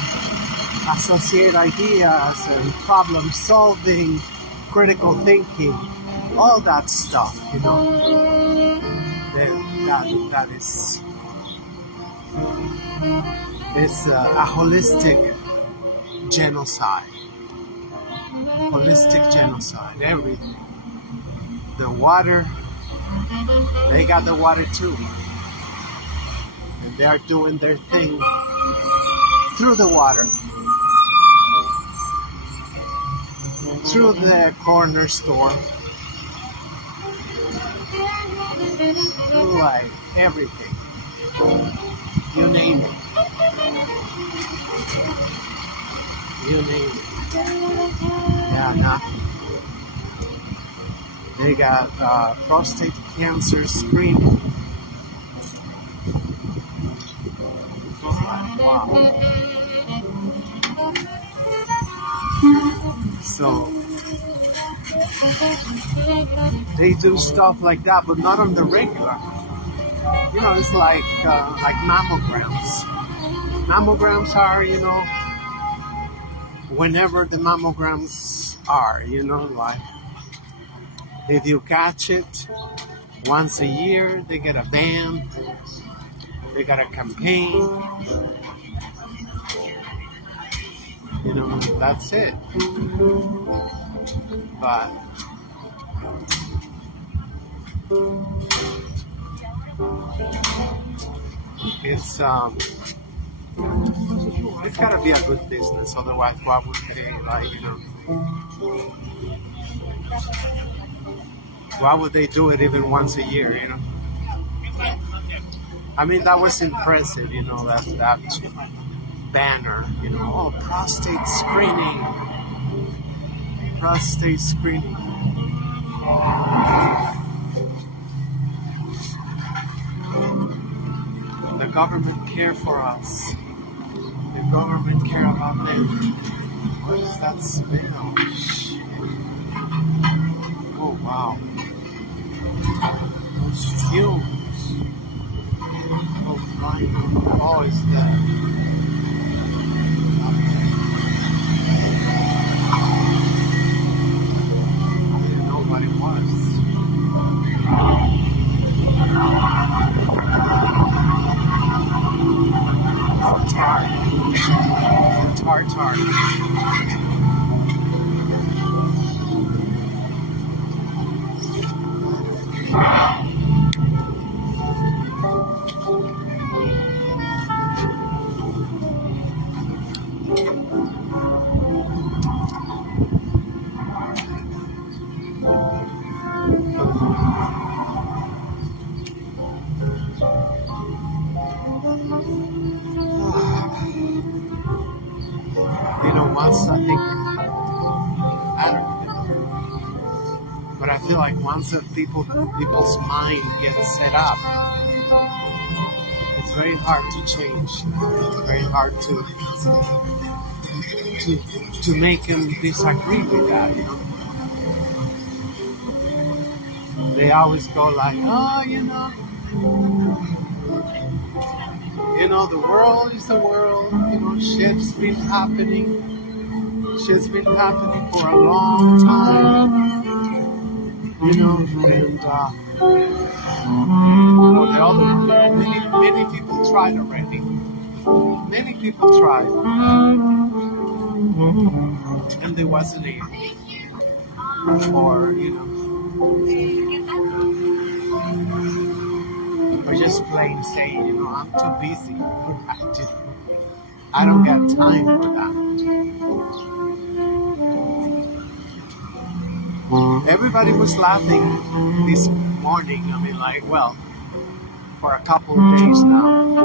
associate ideas and problem solving, critical thinking, all that stuff, you know. That is it's a holistic genocide. Holistic genocide, everything. The water, they got the water too. And they're doing their thing through the water. Through the corner store. Through like everything. You name it. You name it. Yeah, nah. They got prostate cancer screening. Wow. So they do stuff like that, but not on the regular. You know, it's like mammograms. Mammograms are, you know, whenever the mammograms are, you know, like if you catch it once a year, they get a ban, they got a campaign, you know, that's it. But it's gotta be a good business, otherwise why would they, like, you know, why would they do it even once a year, you know? I mean, that was impressive, you know, that banner, you know, oh, prostate screening. The government care for us. The government care about them. What is that smell? Oh wow. Those fumes. Oh my. Oh, is that? I didn't know what it was. Tartar. You know, once I think, I don't know, but I feel like once people's mind gets set up, it's very hard to change. It's very hard to make them disagree with that. You know, they always go like, oh, the world is the world. You know, shit's been happening. Shit's been happening for a long time. You know, and the other, many people tried already. Many people tried, and there wasn't any. Or or just plain saying, I'm too busy. I don't got time for that. Everybody was laughing this morning. I mean, like, well, for a couple of days now,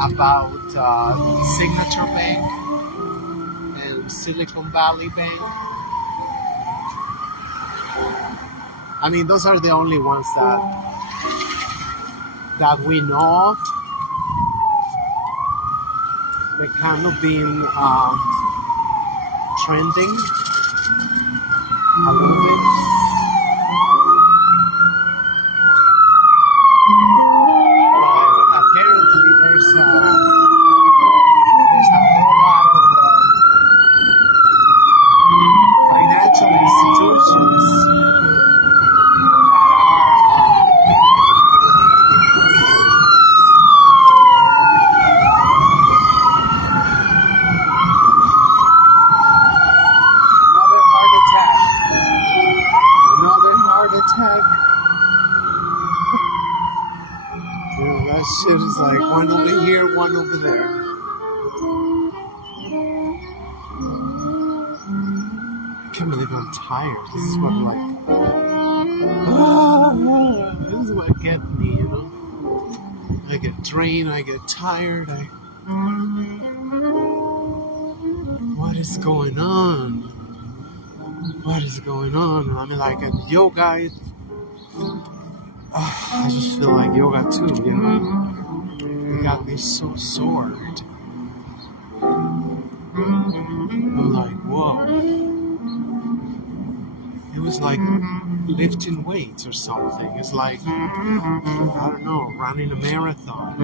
about Signature Bank and Silicon Valley Bank. I mean, those are the only ones that we know of. They kind of been trending a little bit. But apparently there's a whole lot of financial institutions that shit is like one over here, one over there. I can't believe I'm tired. This is what this is what gets me, I get drained, I get tired, what is going on? What is going on? I mean, like at yoga, I just feel like yoga too, It got me so sore. I'm like, whoa. It was like lifting weights or something. It's like, I don't know, running a marathon.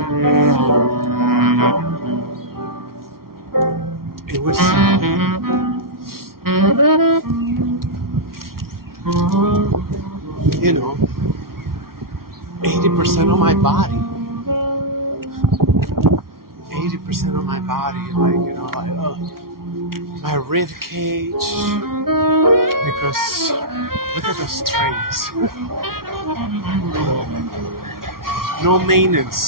It was 80% of my body. 80% of my body, my rib cage. Because look at those trays. No maintenance.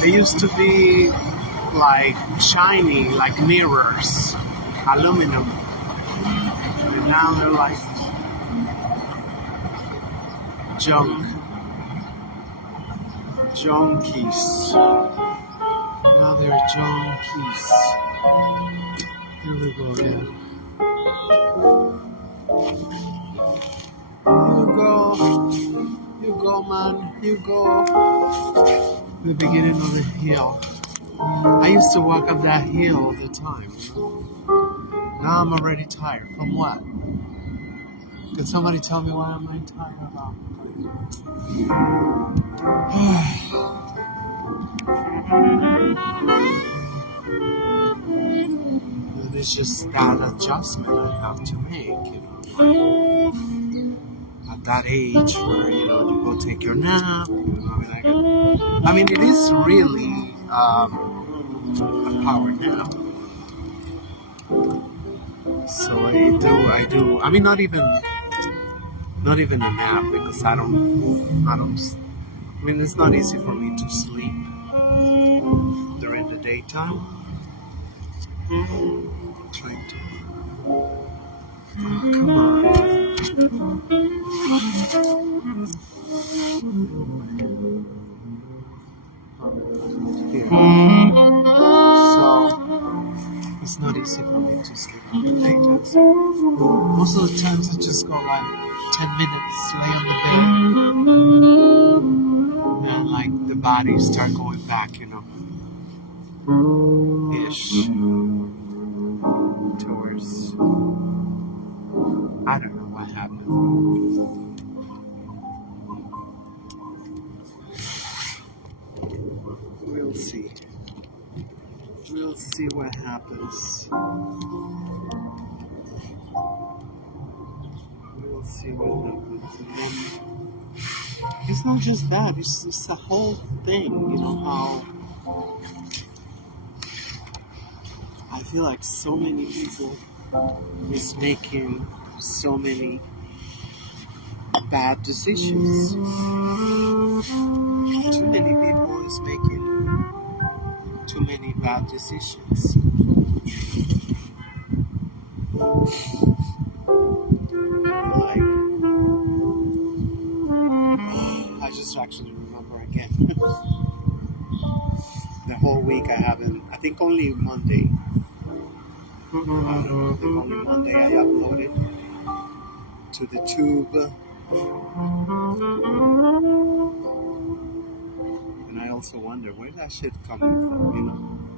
They used to be like shiny, like mirrors, aluminum. And now they're like junkies. Now they're junkies. Here we go again. You go, man. You go. The beginning of the hill. I used to walk up that hill all the time. Now I'm already tired. From what? Can somebody tell me why I'm tired about? And it's just that adjustment I have to make, at that age where, you go take your nap, I mean, it is really a power nap. So I do, I mean, not even a nap, because I mean, it's not easy for me to sleep during the daytime. Trying to. Oh, come on. Here. So, it's not easy for me to sleep in the daytime. So, most of the times I just go like 10 minutes, lay on the bed, and like the body start going back, ish, towards, I don't know what happened. We'll see. We'll see what happens. We'll see what happens. And then, it's not just that, it's a whole thing, how I feel like so many people is making so many bad decisions. Too many people is making too many bad decisions. Like, I just actually remember again. The whole week I think only Monday. I think only Monday I uploaded to the tube. And I also wonder where's that shit coming from,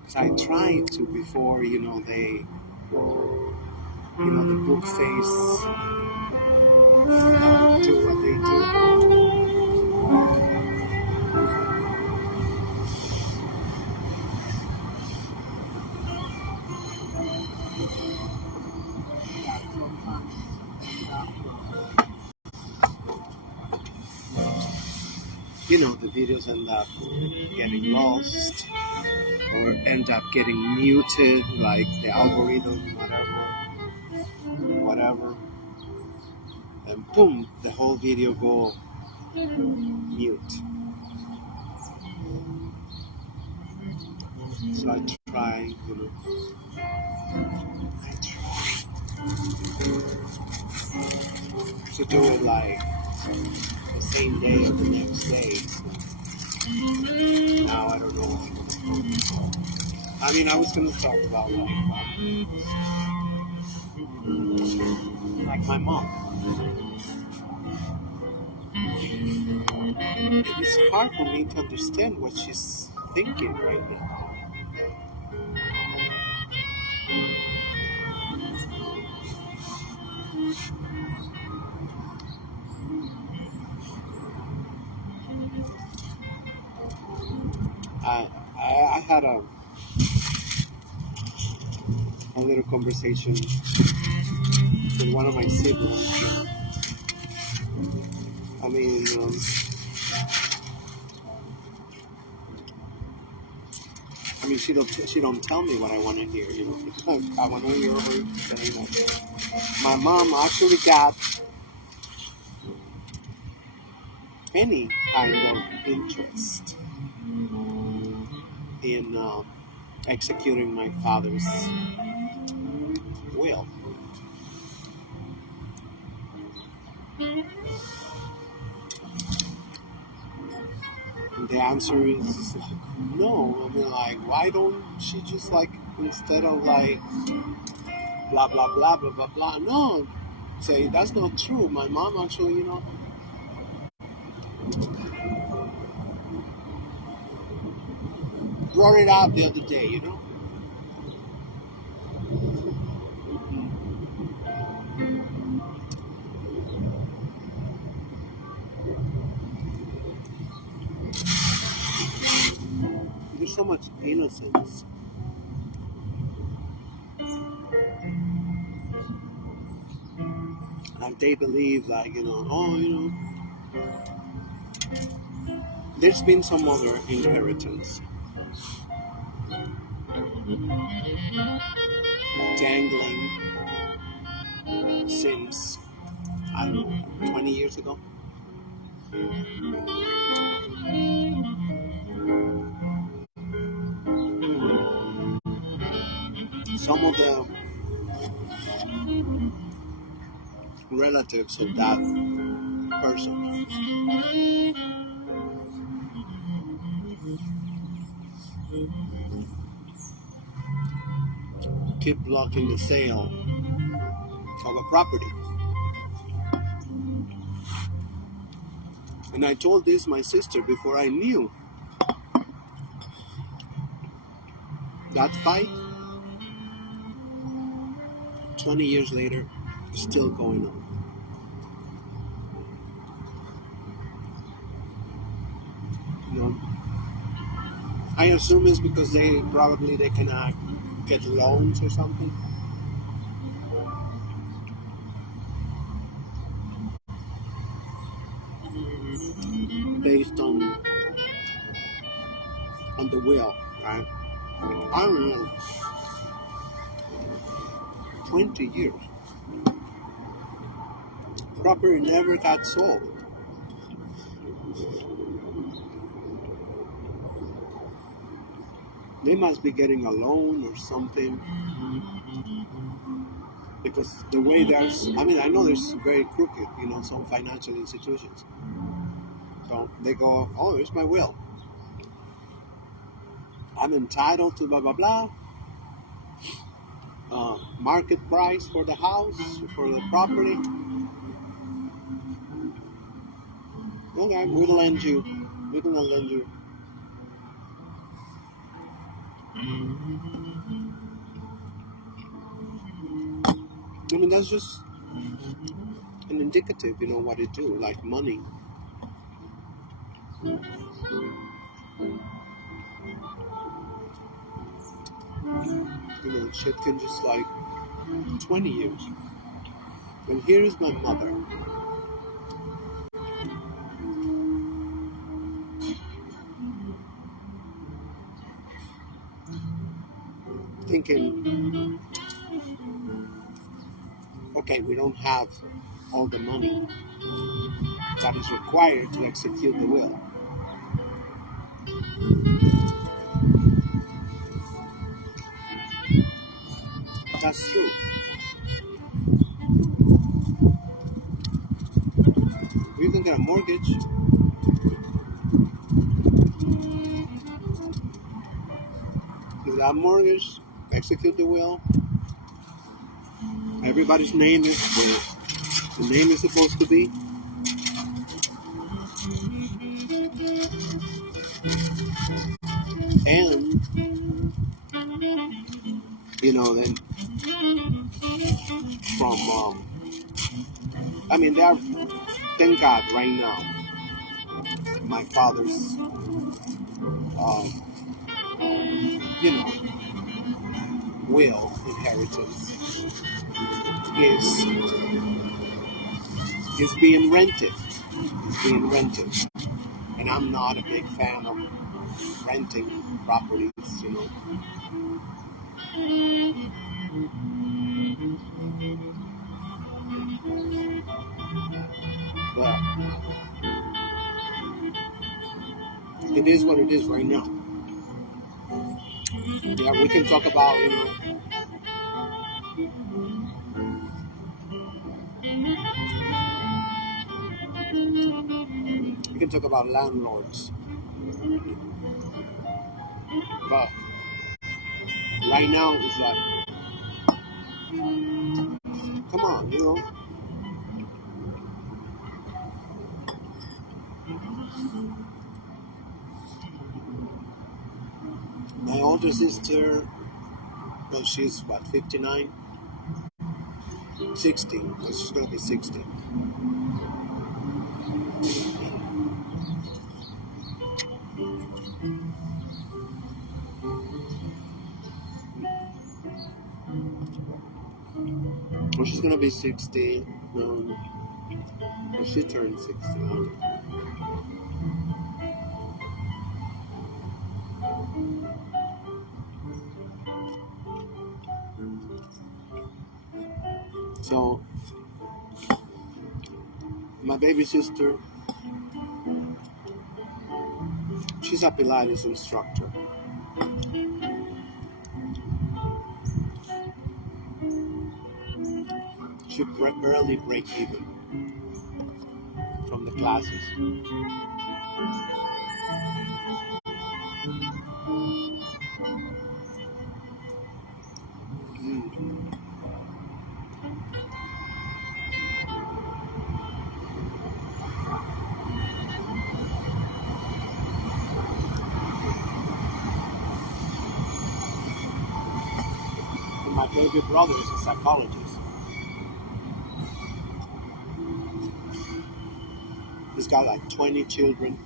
Because I tried to before, they, the book face do what they do. The videos end up getting lost or end up getting muted, like the algorithm, whatever, and boom, the whole video go mute. So I try to do it like the same day or the next day. So now I don't know what I'm going to do. I mean, I was going to talk about like my mom. It's hard for me to understand what she's thinking right now. I had a little conversation with one of my siblings. I mean, she don't tell me what I want to hear. I want to hear her say, my mom actually got any kind of interest in executing my father's will. And the answer is like, no. I mean, like, why don't she just like, instead of like blah blah blah blah blah blah, no, say that's not true. My mom actually, brought it up the other day, There's so much innocence. Like they believe, like, there's been some other inheritance dangling since, I don't know, 20 years ago. Some of the relatives of that person keep blocking the sale of a property. And I told this my sister before I knew that fight. 20 years later, still going on. I assume it's because they cannot get loans or something. Based on the will, right? I don't know. 20 years. Property never got sold. They must be getting a loan or something. Because the way I know there's very crooked, some financial institutions. So they go, oh, here's my will. I'm entitled to blah, blah, blah. Market price for the house, for the property. Okay, we're gonna lend you. I mean, that's just an indicative, what it do, like money. Shit can just 20 years. And here is my mother. Thinking, okay, we don't have all the money that is required to execute the will. That's true. You can get a mortgage. With that mortgage, execute the will. Everybody's name is where the name is supposed to be. And, then from, they are, thank God, right now, my father's, will, inheritance, is being rented. And I'm not a big fan of renting properties, But it is what it is right now. Yeah, we can talk about, we can talk about landlords. But right now, it's like, come on, older sister, well, she's what, 59? 60. Well, she's gonna be 60. Well, she's gonna be 60. Well, she turned 60. So, my baby sister, she's a Pilates instructor. She barely break even from the classes. Mm. And my baby brother is a psychologist. He's got like 20 children.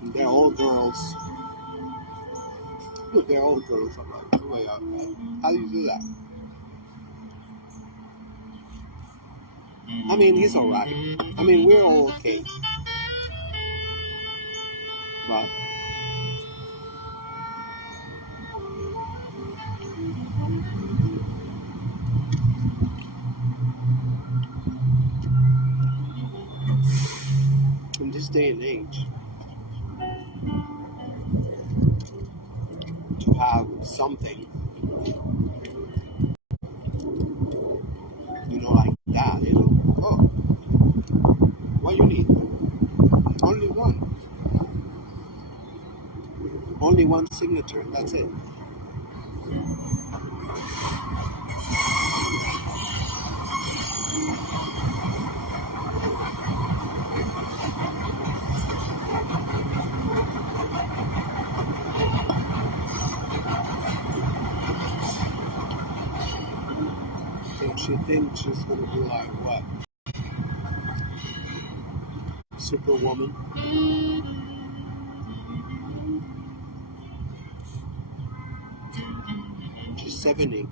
And they're all girls. They're all girls. I'm like, oh yeah, how do you do that? I mean, he's alright. I mean, we're all okay. But in this day and age, to have something, like that, oh, what you need? Only one. Only one signature, that's it. So she thinks she's gonna be like what? Superwoman. She's 70.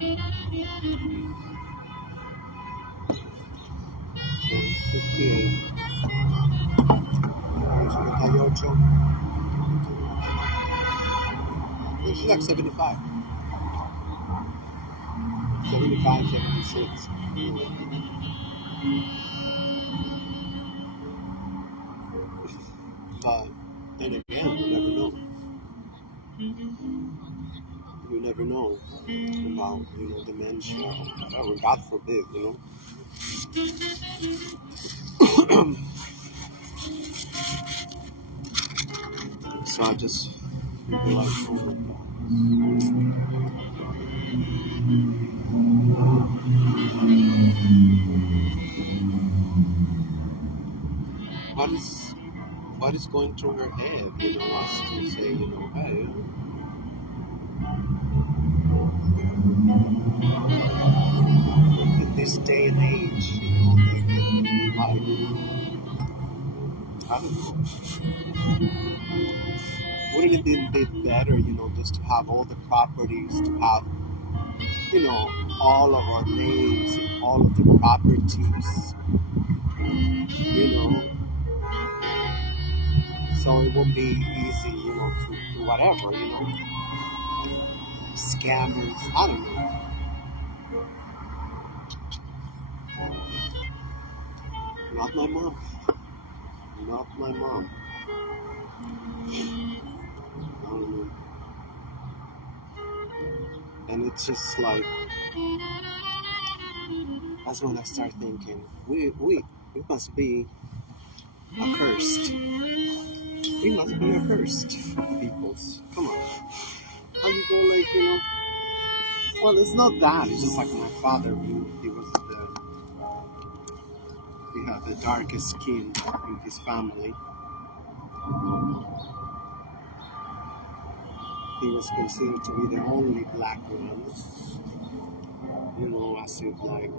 58. 58. Yeah, she's like 75. 75, 76. But then again, you never know. You never know about, dementia or whatever. God forbid, So I just feel like, what is going through her head, us to say, hey, in this day and age, like, I don't know. Wouldn't it be better, just to have all the properties, to have, all of our names and all of the properties, so it won't be easy, to do whatever, scammers, I don't know. Not my mom. Not my mom. And it's just like, that's when I start thinking, we must be accursed. We must be accursed peoples. Come on. How you go like, well, it's not that. It's just like my father, he had the darkest skin in his family. he was considered to be the only black one. You know, as if like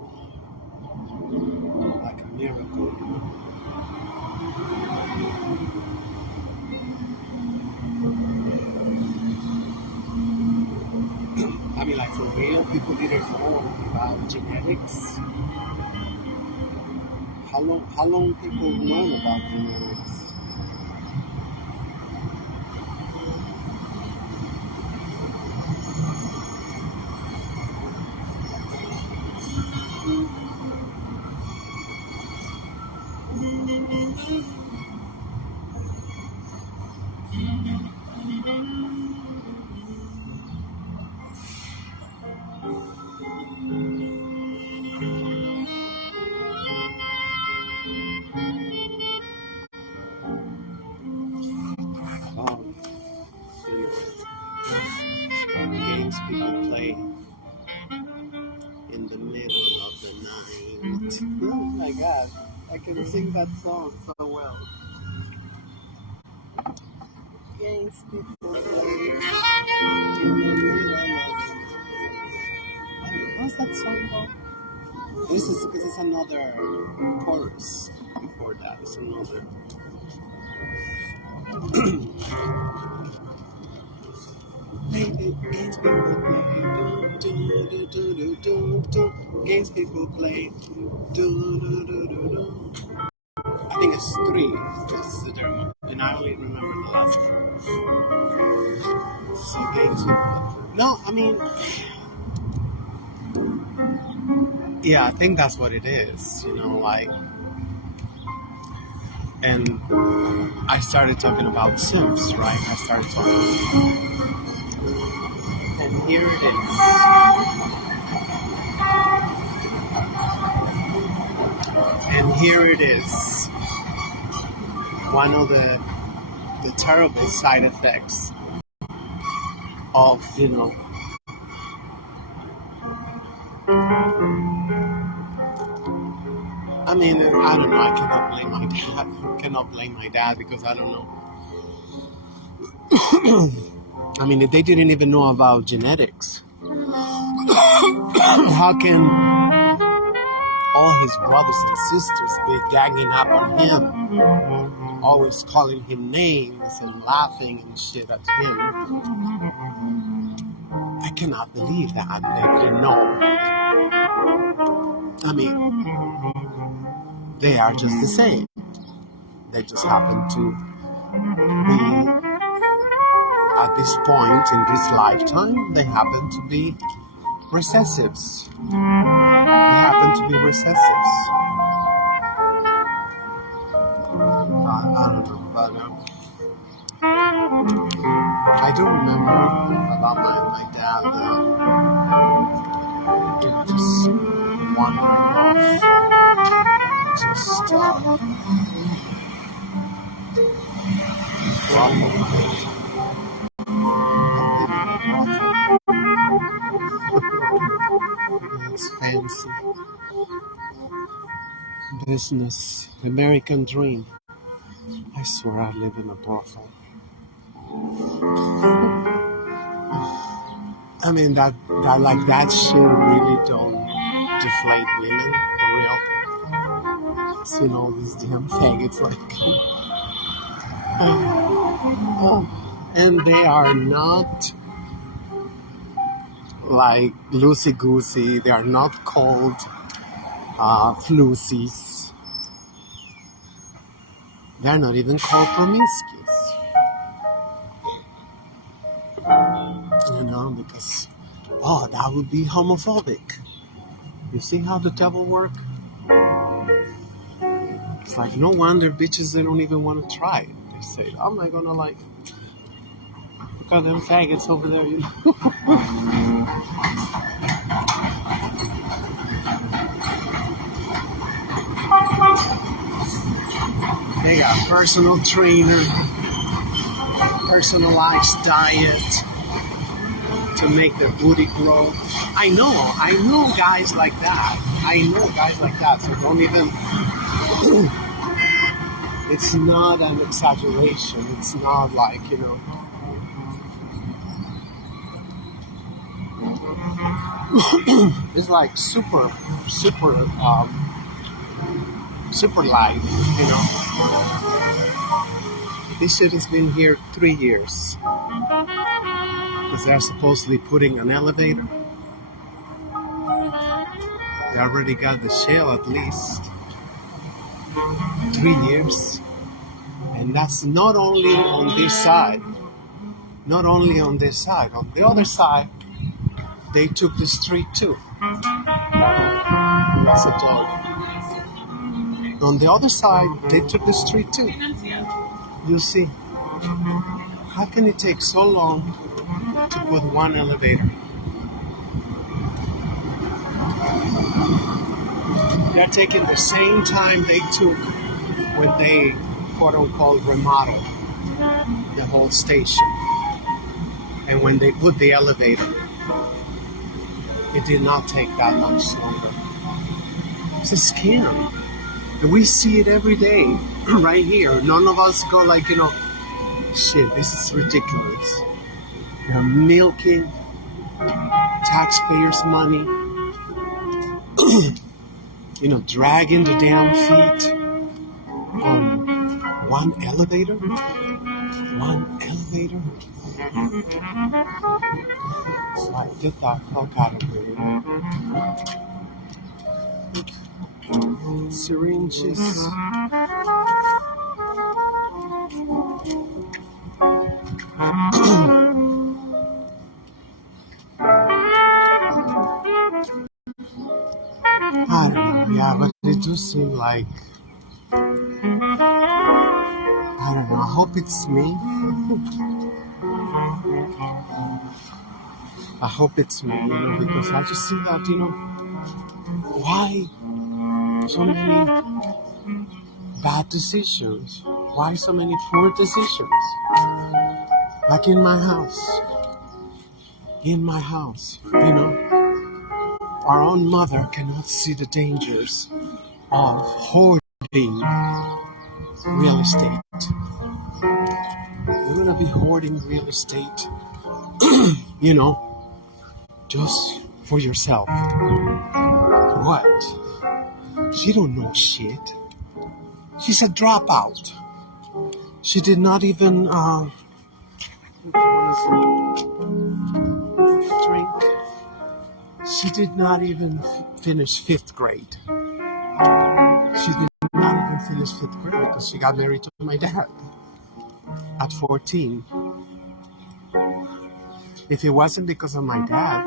a miracle. I mean, like for real, people didn't know about genetics. How long people known about genetics? Oh, the games people play in the middle of the night. Oh my God, I can sing that song so well. Games people play in the middle of the night. What's that song called? This is another chorus. Before that, it's another. Games people play. Games people play. I think it's 3. This is the third one, and I only remember the last one. So games people. No, I mean, yeah, I think that's what it is. You know, like, and I started talking about Sims, right? I started talking, and here it is. And here it is. One of the terrible side effects of, you know, I mean, I don't know. I cannot blame my dad. I cannot blame my dad because I don't know. I mean, if they didn't even know about genetics, how can all his brothers and sisters be ganging up on him, always calling him names and laughing and shit at him? I cannot believe that they didn't know. I mean, they are just the same. They just happen to be, at this point in this lifetime, they happen to be recessives. They happen to be recessives. I don't know, but I do remember about my dad, just wandering off, just it's fancy business, American dream. I swear I live in a brothel. I mean, that like that shit really don't deflate women for real. Seeing all these damn faggots like, and they are not like loosey goosey. They are not called flusies. They're not even called promiscuous. You know, because that would be homophobic. You see how the devil works? It's like, no wonder bitches, they don't even want to try it. They say, how am I gonna like, look at them faggots over there, you know? They got personal trainer, personalized diet to make their booty grow. I know guys like that. So don't even, it's not an exaggeration. It's not like, you know, It's like super light, you know. This shit has been here 3 years because they're supposedly putting an elevator. They already got the shell at least 3 years, and that's not only on this side. Not only on this side, on the other side, they took the street too. That's a cloud. On the other side, they took the street too. You see, how can it take so long to put one elevator? They're taking the same time they took when they, quote unquote, remodeled the whole station. And when they put the elevator, it did not take that much longer. It's a scam. And we see it every day right here. None of us go like, shit, this is ridiculous. They're milking taxpayers' money, dragging the damn feet on one elevator. One elevator. It's like, get the fuck out of here. Syringes. I don't know, yeah, but it do seem like, I don't know, I hope it's me. I hope it's me, because I just see that, why so many bad decisions? Why so many poor decisions? Like in my house, our own mother cannot see the dangers of hoarding real estate. You're gonna be hoarding real estate, just for yourself. What? She don't know shit. She's a dropout. She did not even drink. She did not even finish 5th grade. She did not even finish 5th grade because she got married to my dad at 14. If it wasn't because of my dad,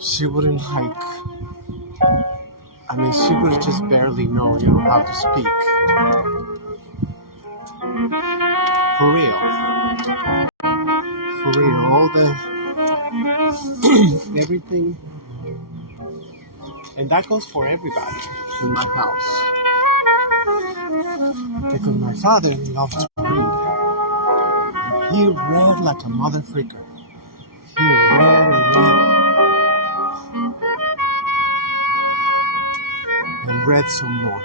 she wouldn't she would just barely know, how to speak. For real, all the everything, and that goes for everybody in my house. Because my father loved to read. He read like a mother freaker. He read and read some more.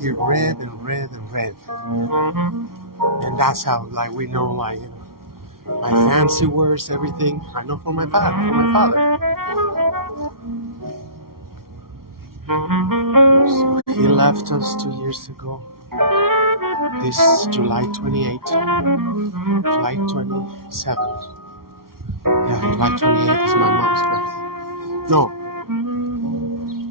He read and read and read. And that's how, we know, my fancy words, everything, I know from my father. So he left us 2 years ago. This July 28th, July 27th. Yeah, July 28th is my mom's birthday. No.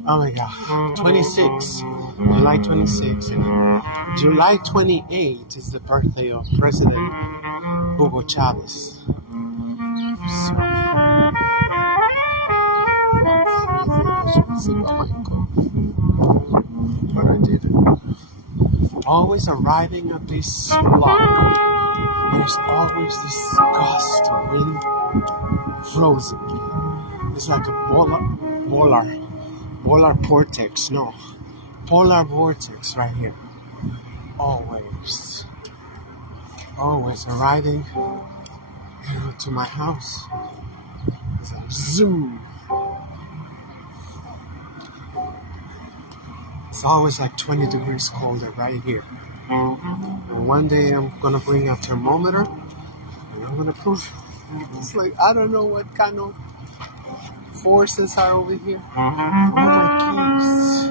Oh my God. 26. July 26th. And July 28th is the birthday of President Hugo Chavez. So, but I didn't. Always arriving at this block, there's always this gust of wind frozen. It's like a polar vortex. No, polar vortex right here. Always arriving to my house. It's like zoom. It's always like 20 degrees colder right here. And one day I'm gonna bring a thermometer and I'm gonna prove It's like, I don't know what kind of forces are over here. Where are my keys?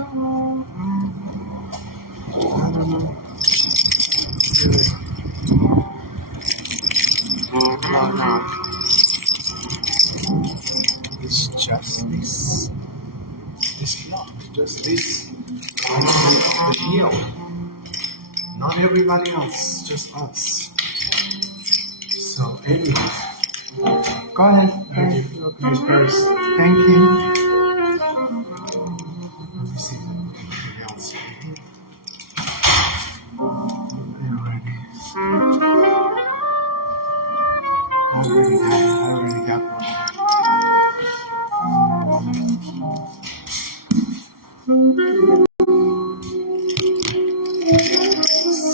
I don't know. No. It's just this. This block. Just this. I know the hill. Not everybody else. Just us. So anyway. Go ahead. Okay. Look, there's purse. Thank you. Let me see if anything else. I already got one.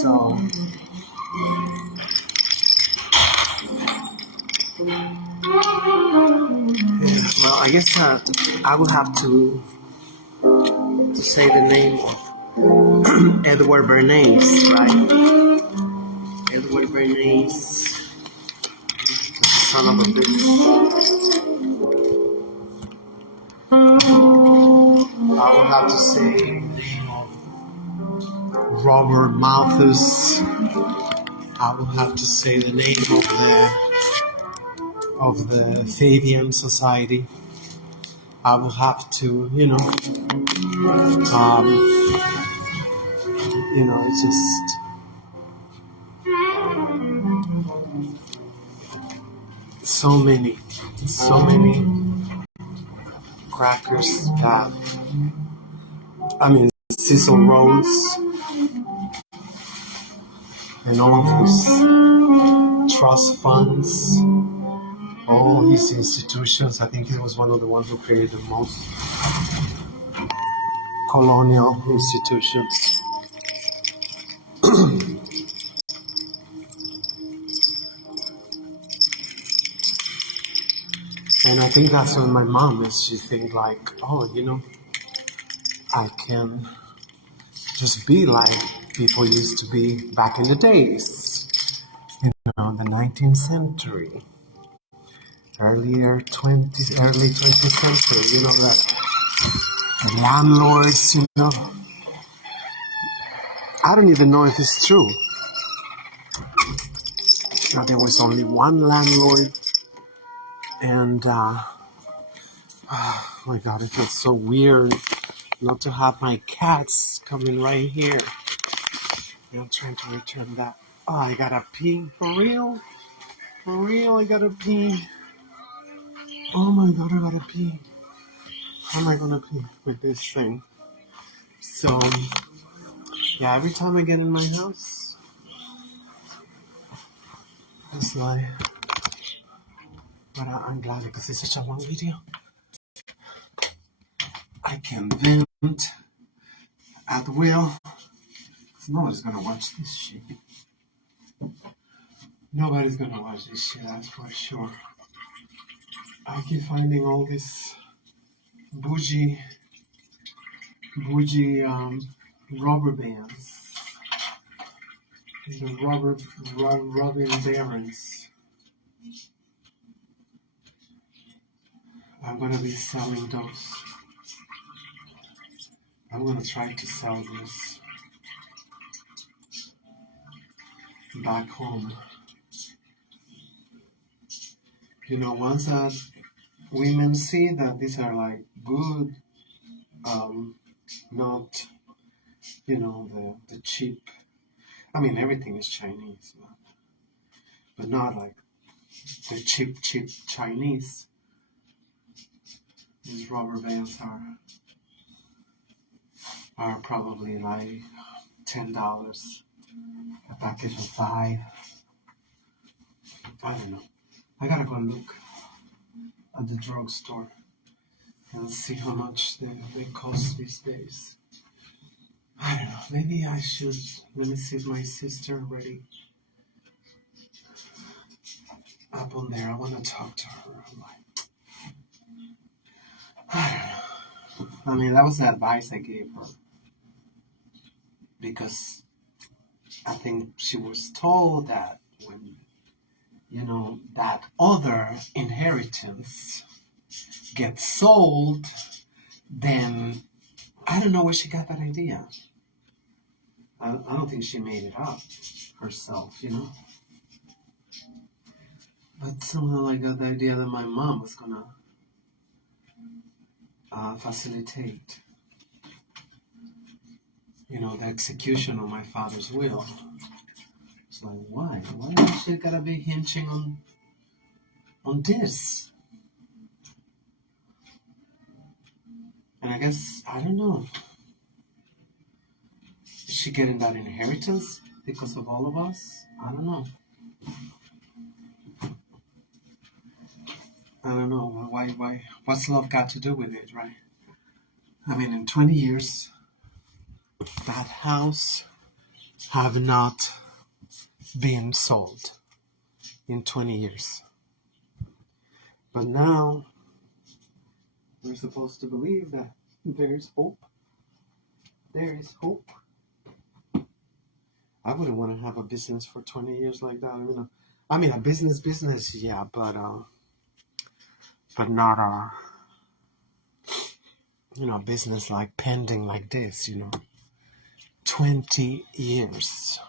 So, well, I guess I will have to say the name of Edward Bernays, right? Edward Bernays, son of a bitch. I will have to say the name of Robert Malthus. I will have to say the name of the Fabian Society. I will have to, it's just so many crackers that, Cecil Rhodes and all of his trust funds, all his institutions. I think he was one of the ones who created the most colonial institutions. And I think that's when my mom is, she think like, oh, I can just be like people used to be back in the days, the 19th century, early 20th century, the landlords, I don't even know if it's true. There was only one landlord, and oh my God, it feels so weird not to have my cats coming right here. I'm trying to return that. Oh, I gotta pee. For real, I gotta pee. Oh my God, I gotta pee. How am I gonna pee with this thing? So, yeah, every time I get in my house, it's like, but I'm glad because it's such a long video. I can vent at will. Nobody's gonna watch this shit. Nobody's gonna watch this shit, that's for sure. I keep finding all this bougie rubber bands. The rubbing barons. I'm gonna be selling those. I'm gonna try to sell this back home. Once that women see that these are like good, not, the cheap. Everything is Chinese, but not like the cheap Chinese. These rubber bands are probably like $10 a package of 5. I don't know. I gotta go look at the drugstore and see how much they cost these days. I don't know. Maybe I should. Let me see if my sister already up on there. I want to talk to her. I don't know. That was the advice I gave her because I think she was told that when that other inheritance gets sold, then I don't know where she got that idea. I don't think she made it up herself, But somehow I got the idea that my mom was gonna facilitate, the execution of my father's will. It's like, why? Why is she gotta be hinging on this? And I guess, I don't know. Is she getting that inheritance because of all of us? I don't know. I don't know. Why? What's love got to do with it, right? I mean, in 20 years, that house have not been sold in 20 years. But now, we're supposed to believe that there is hope. There is hope. I wouldn't want to have a business for 20 years like that. I mean, a business, yeah, but not a business like pending like this, 20 years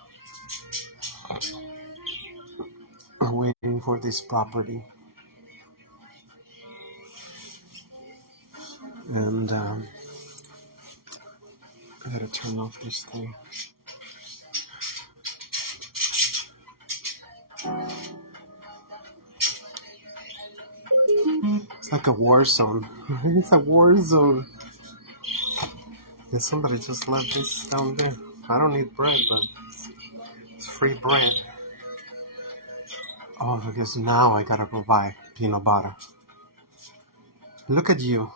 waiting for this property. And I gotta turn off this thing. It's like a war zone. It's a war zone. And somebody just left this down there. I don't need bread, but it's free bread. Oh, because now I gotta go buy peanut butter. Look at you.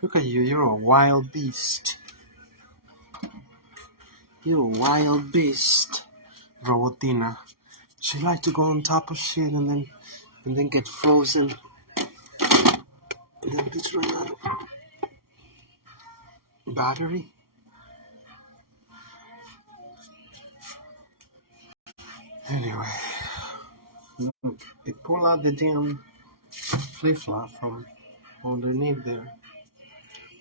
Look at you. You're a wild beast. You're a wild beast, Robotina. She like to go on top of shit and then get frozen. And then bitch run out of battery. Anyway, look, it pulled out the damn flip-flop from underneath there.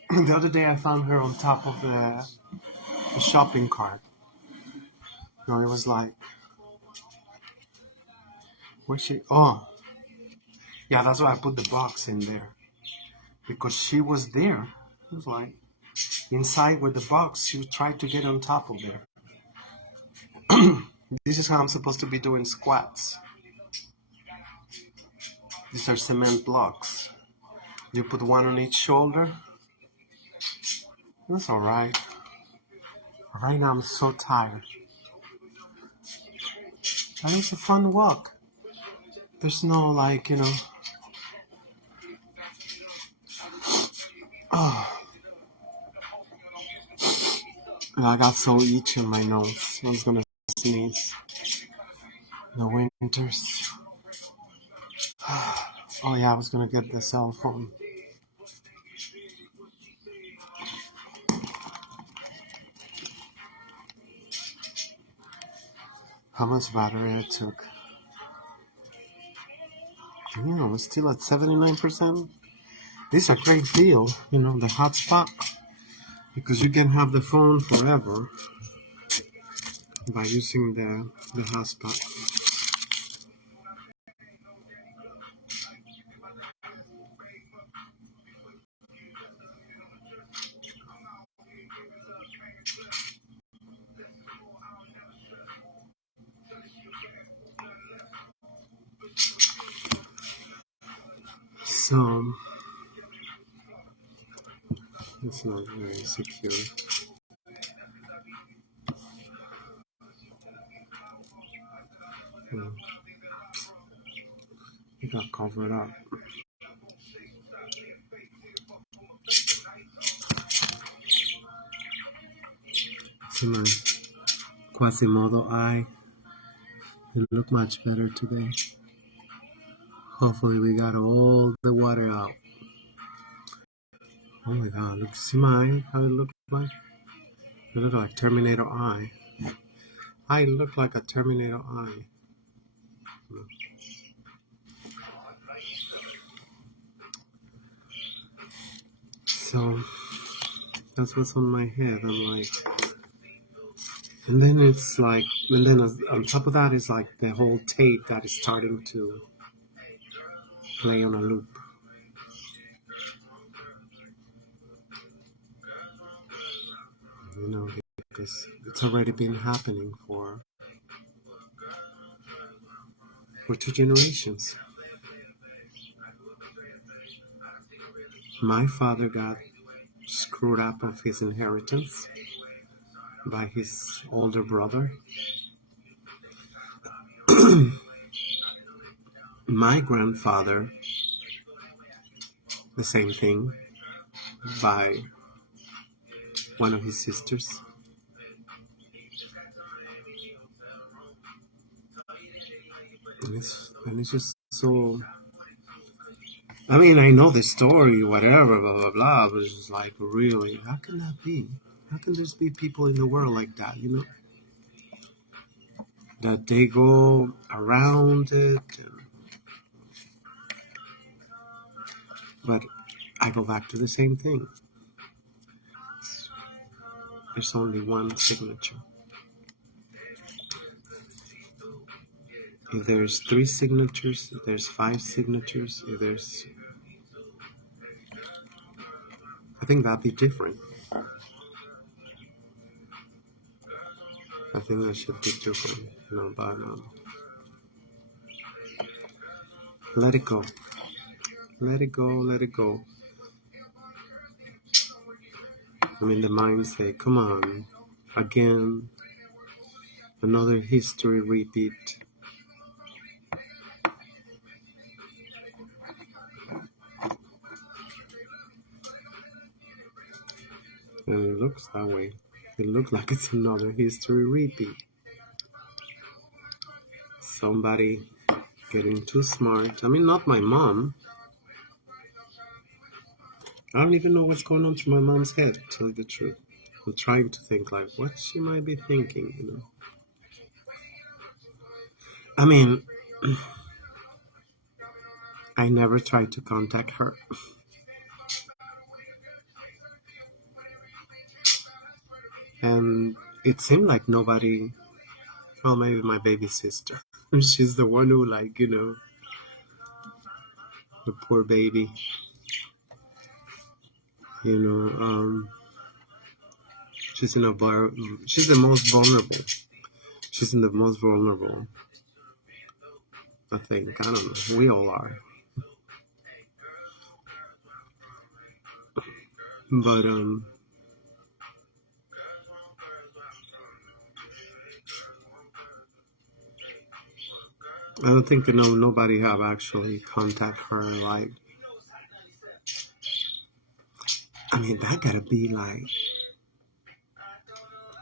The other day I found her on top of the shopping cart. It was like, where's she? Oh, yeah, that's why I put the box in there. Because she was there. It was like, inside with the box, she tried to get on top of there. This is how I'm supposed to be doing squats. These are cement blocks. You put one on each shoulder. That's alright. Right now I'm so tired. That was a fun walk. There's no oh. I got so itchy in my nose. I was gonna sneeze. The winters. Oh yeah, I was gonna get the cell phone. How much battery I took? Yeah, I'm still at 79%. This is a great deal, the hotspot. Because you can have the phone forever by using the hotspot. So it's not very secure. It got covered up. See my Quasimodo eye. It looked much better today. Hopefully we got all the water out. Oh my god, look, see my eye, how it looked like? It looked like Terminator eye. I look like a Terminator eye. So that's what's on my head. I'm like, and then it's like, and then on top of that is like the whole tape that is starting to play on a loop. You know, because it's already been happening for 2 generations. My father got screwed up of his inheritance by his older brother. My grandfather, the same thing, by one of his sisters. And it's just so, I mean, I know the story, whatever, blah, blah, blah, but it's just like, really, how can that be? How can there be people in the world like that, you know? That they go around it. But I go back to the same thing. There's only one signature. If there's 3 signatures, if there's 5 signatures, if there's... I think that'd be different. I think that should be different, you know, but let it go. Let it go, let it go. I mean, the mind say, come on, again, another history repeat. And it looks that way. It looks like it's another history repeat. Somebody getting too smart. I mean, not my mom. I don't even know what's going on through my mom's head, to tell you the truth. I'm trying to think, like, what she might be thinking, you know. I mean, I never tried to contact her. And it seemed like nobody, well, maybe my baby sister. She's the one who, like, you know, the poor baby, you know, she's the most vulnerable. She's in the most vulnerable, I think. I don't know. We all are. But, I don't think nobody have actually contacted her, like, I mean, that gotta be like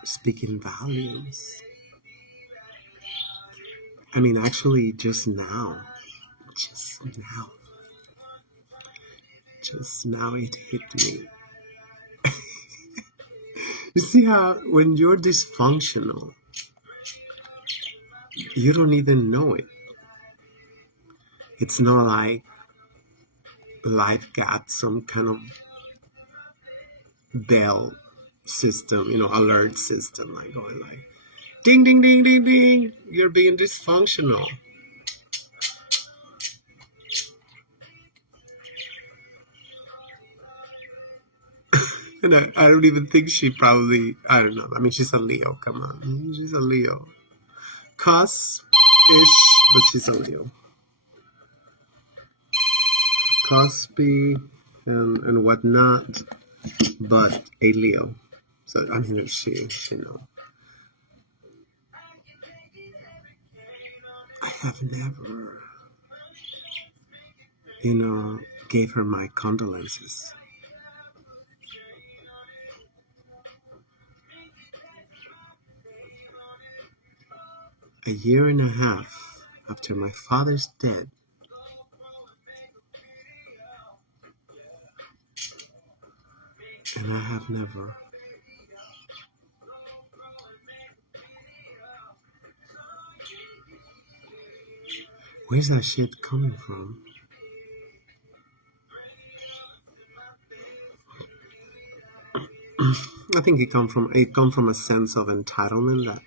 speaking volumes. I mean, actually, just now it hit me. You see how when you're dysfunctional, you don't even know it. It's not like life got some kind of bell system, you know, alert system, like going like, ding, ding, ding, ding, ding, you're being dysfunctional. And I don't even think she probably, I don't know. I mean, she's a Leo, come on. She's a Leo. Cusp-ish, but she's a Leo. Cuspy and whatnot, but a Leo. So, I mean, she knows. I have never, you know, gave her my condolences. A year and a half after my father's death, and I have never. Where's that shit coming from? I think it come from a sense of entitlement that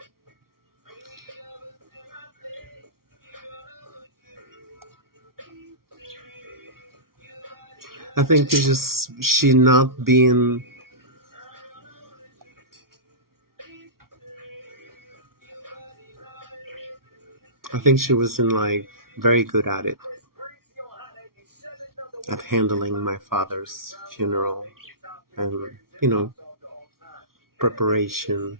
I think it's just she not being. I think she wasn't like very good at it, at handling my father's funeral and preparation.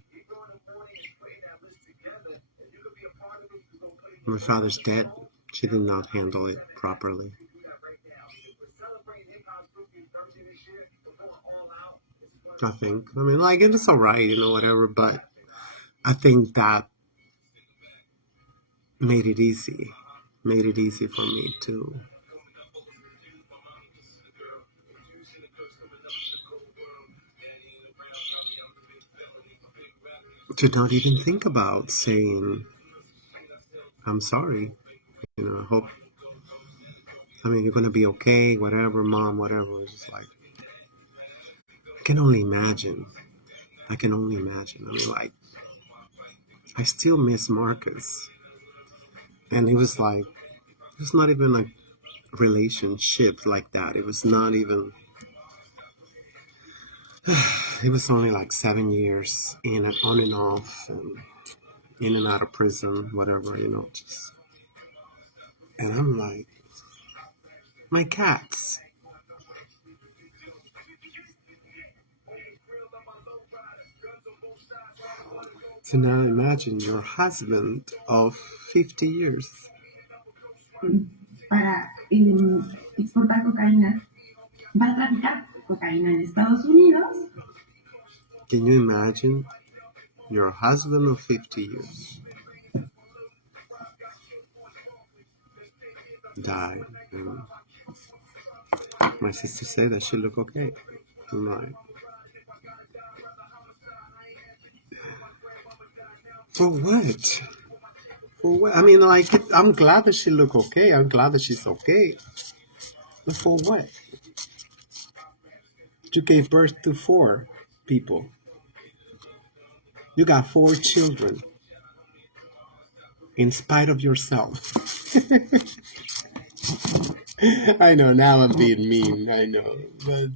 My father's dead. She did not handle it properly. I think. I mean, like, it was alright, whatever, but I think that made it easy. Made it easy for me to not even think about saying, I'm sorry. I hope, you're going to be okay, whatever, mom, whatever. It's just like, I can only imagine. I mean, like, I still miss Marcus. And it was not even a relationship like that. It was not even, it was only like 7 years in and on and off, and in and out of prison, whatever, just. And I'm like, my cats. So now imagine your husband of 50 years. Para exportar cocaína. Va a traficar cocaína en Estados Unidos. Can you imagine your husband of 50 years died, and my sister said that she looked okay. I'm like, for what? For what? I mean, like, I'm glad that she looked okay. I'm glad that she's okay. But for what? You gave birth to 4 people. You got 4 children. In spite of yourself. I know, now I'm being mean. I know. But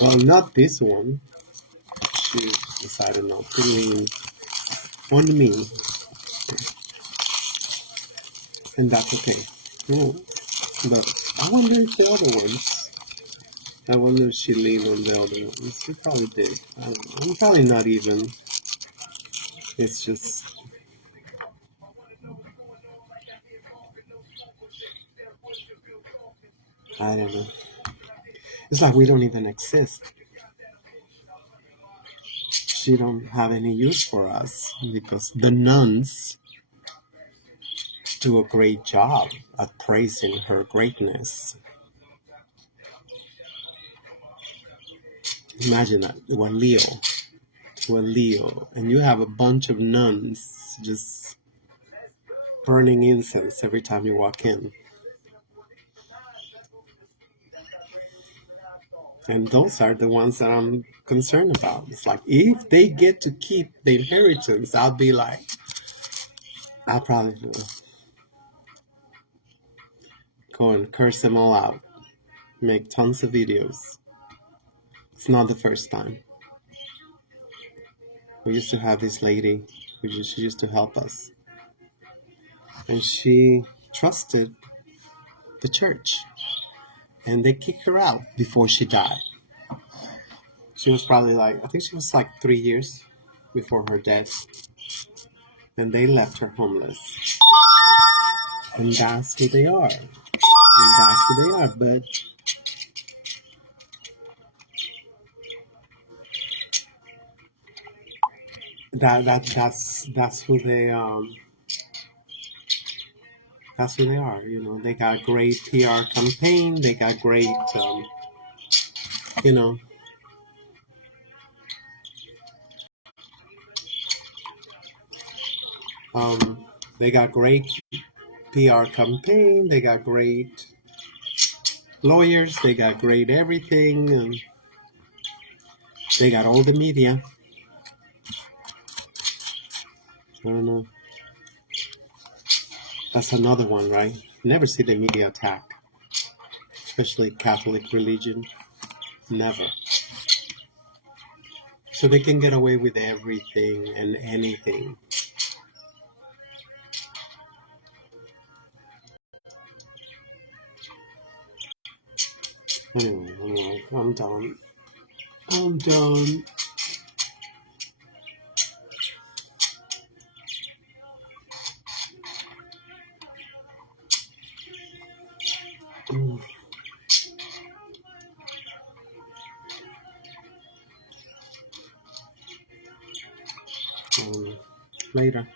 well, not this one. She decided not to lean on me. And that's okay. No, but I wonder if the other ones. I wonder if she leaned on the other ones. She probably did. I don't know. I'm probably not even. It's just. I don't know. It's like we don't even exist. She don't have any use for us because the nuns do a great job at praising her greatness. Imagine that, one Leo, and you have a bunch of nuns just burning incense every time you walk in. And those are the ones that I'm concerned about. It's like, if they get to keep the inheritance, I'll be like, I'll probably go and curse them all out. Make tons of videos. It's not the first time. We used to have this lady, she used to help us. And she trusted the church. And they kicked her out before she died. She was probably I think she was 3 years before her death. And they left her homeless. And that's who they are. But that's who they That's who they are. They got great PR campaign. They got great, They got great PR campaign. They got great lawyers. They got great everything. They got all the media. I don't know. That's another one, right? Never see the media attack, especially Catholic religion. Never. So they can get away with everything and anything. Anyway, I'm done. I'm done. Later.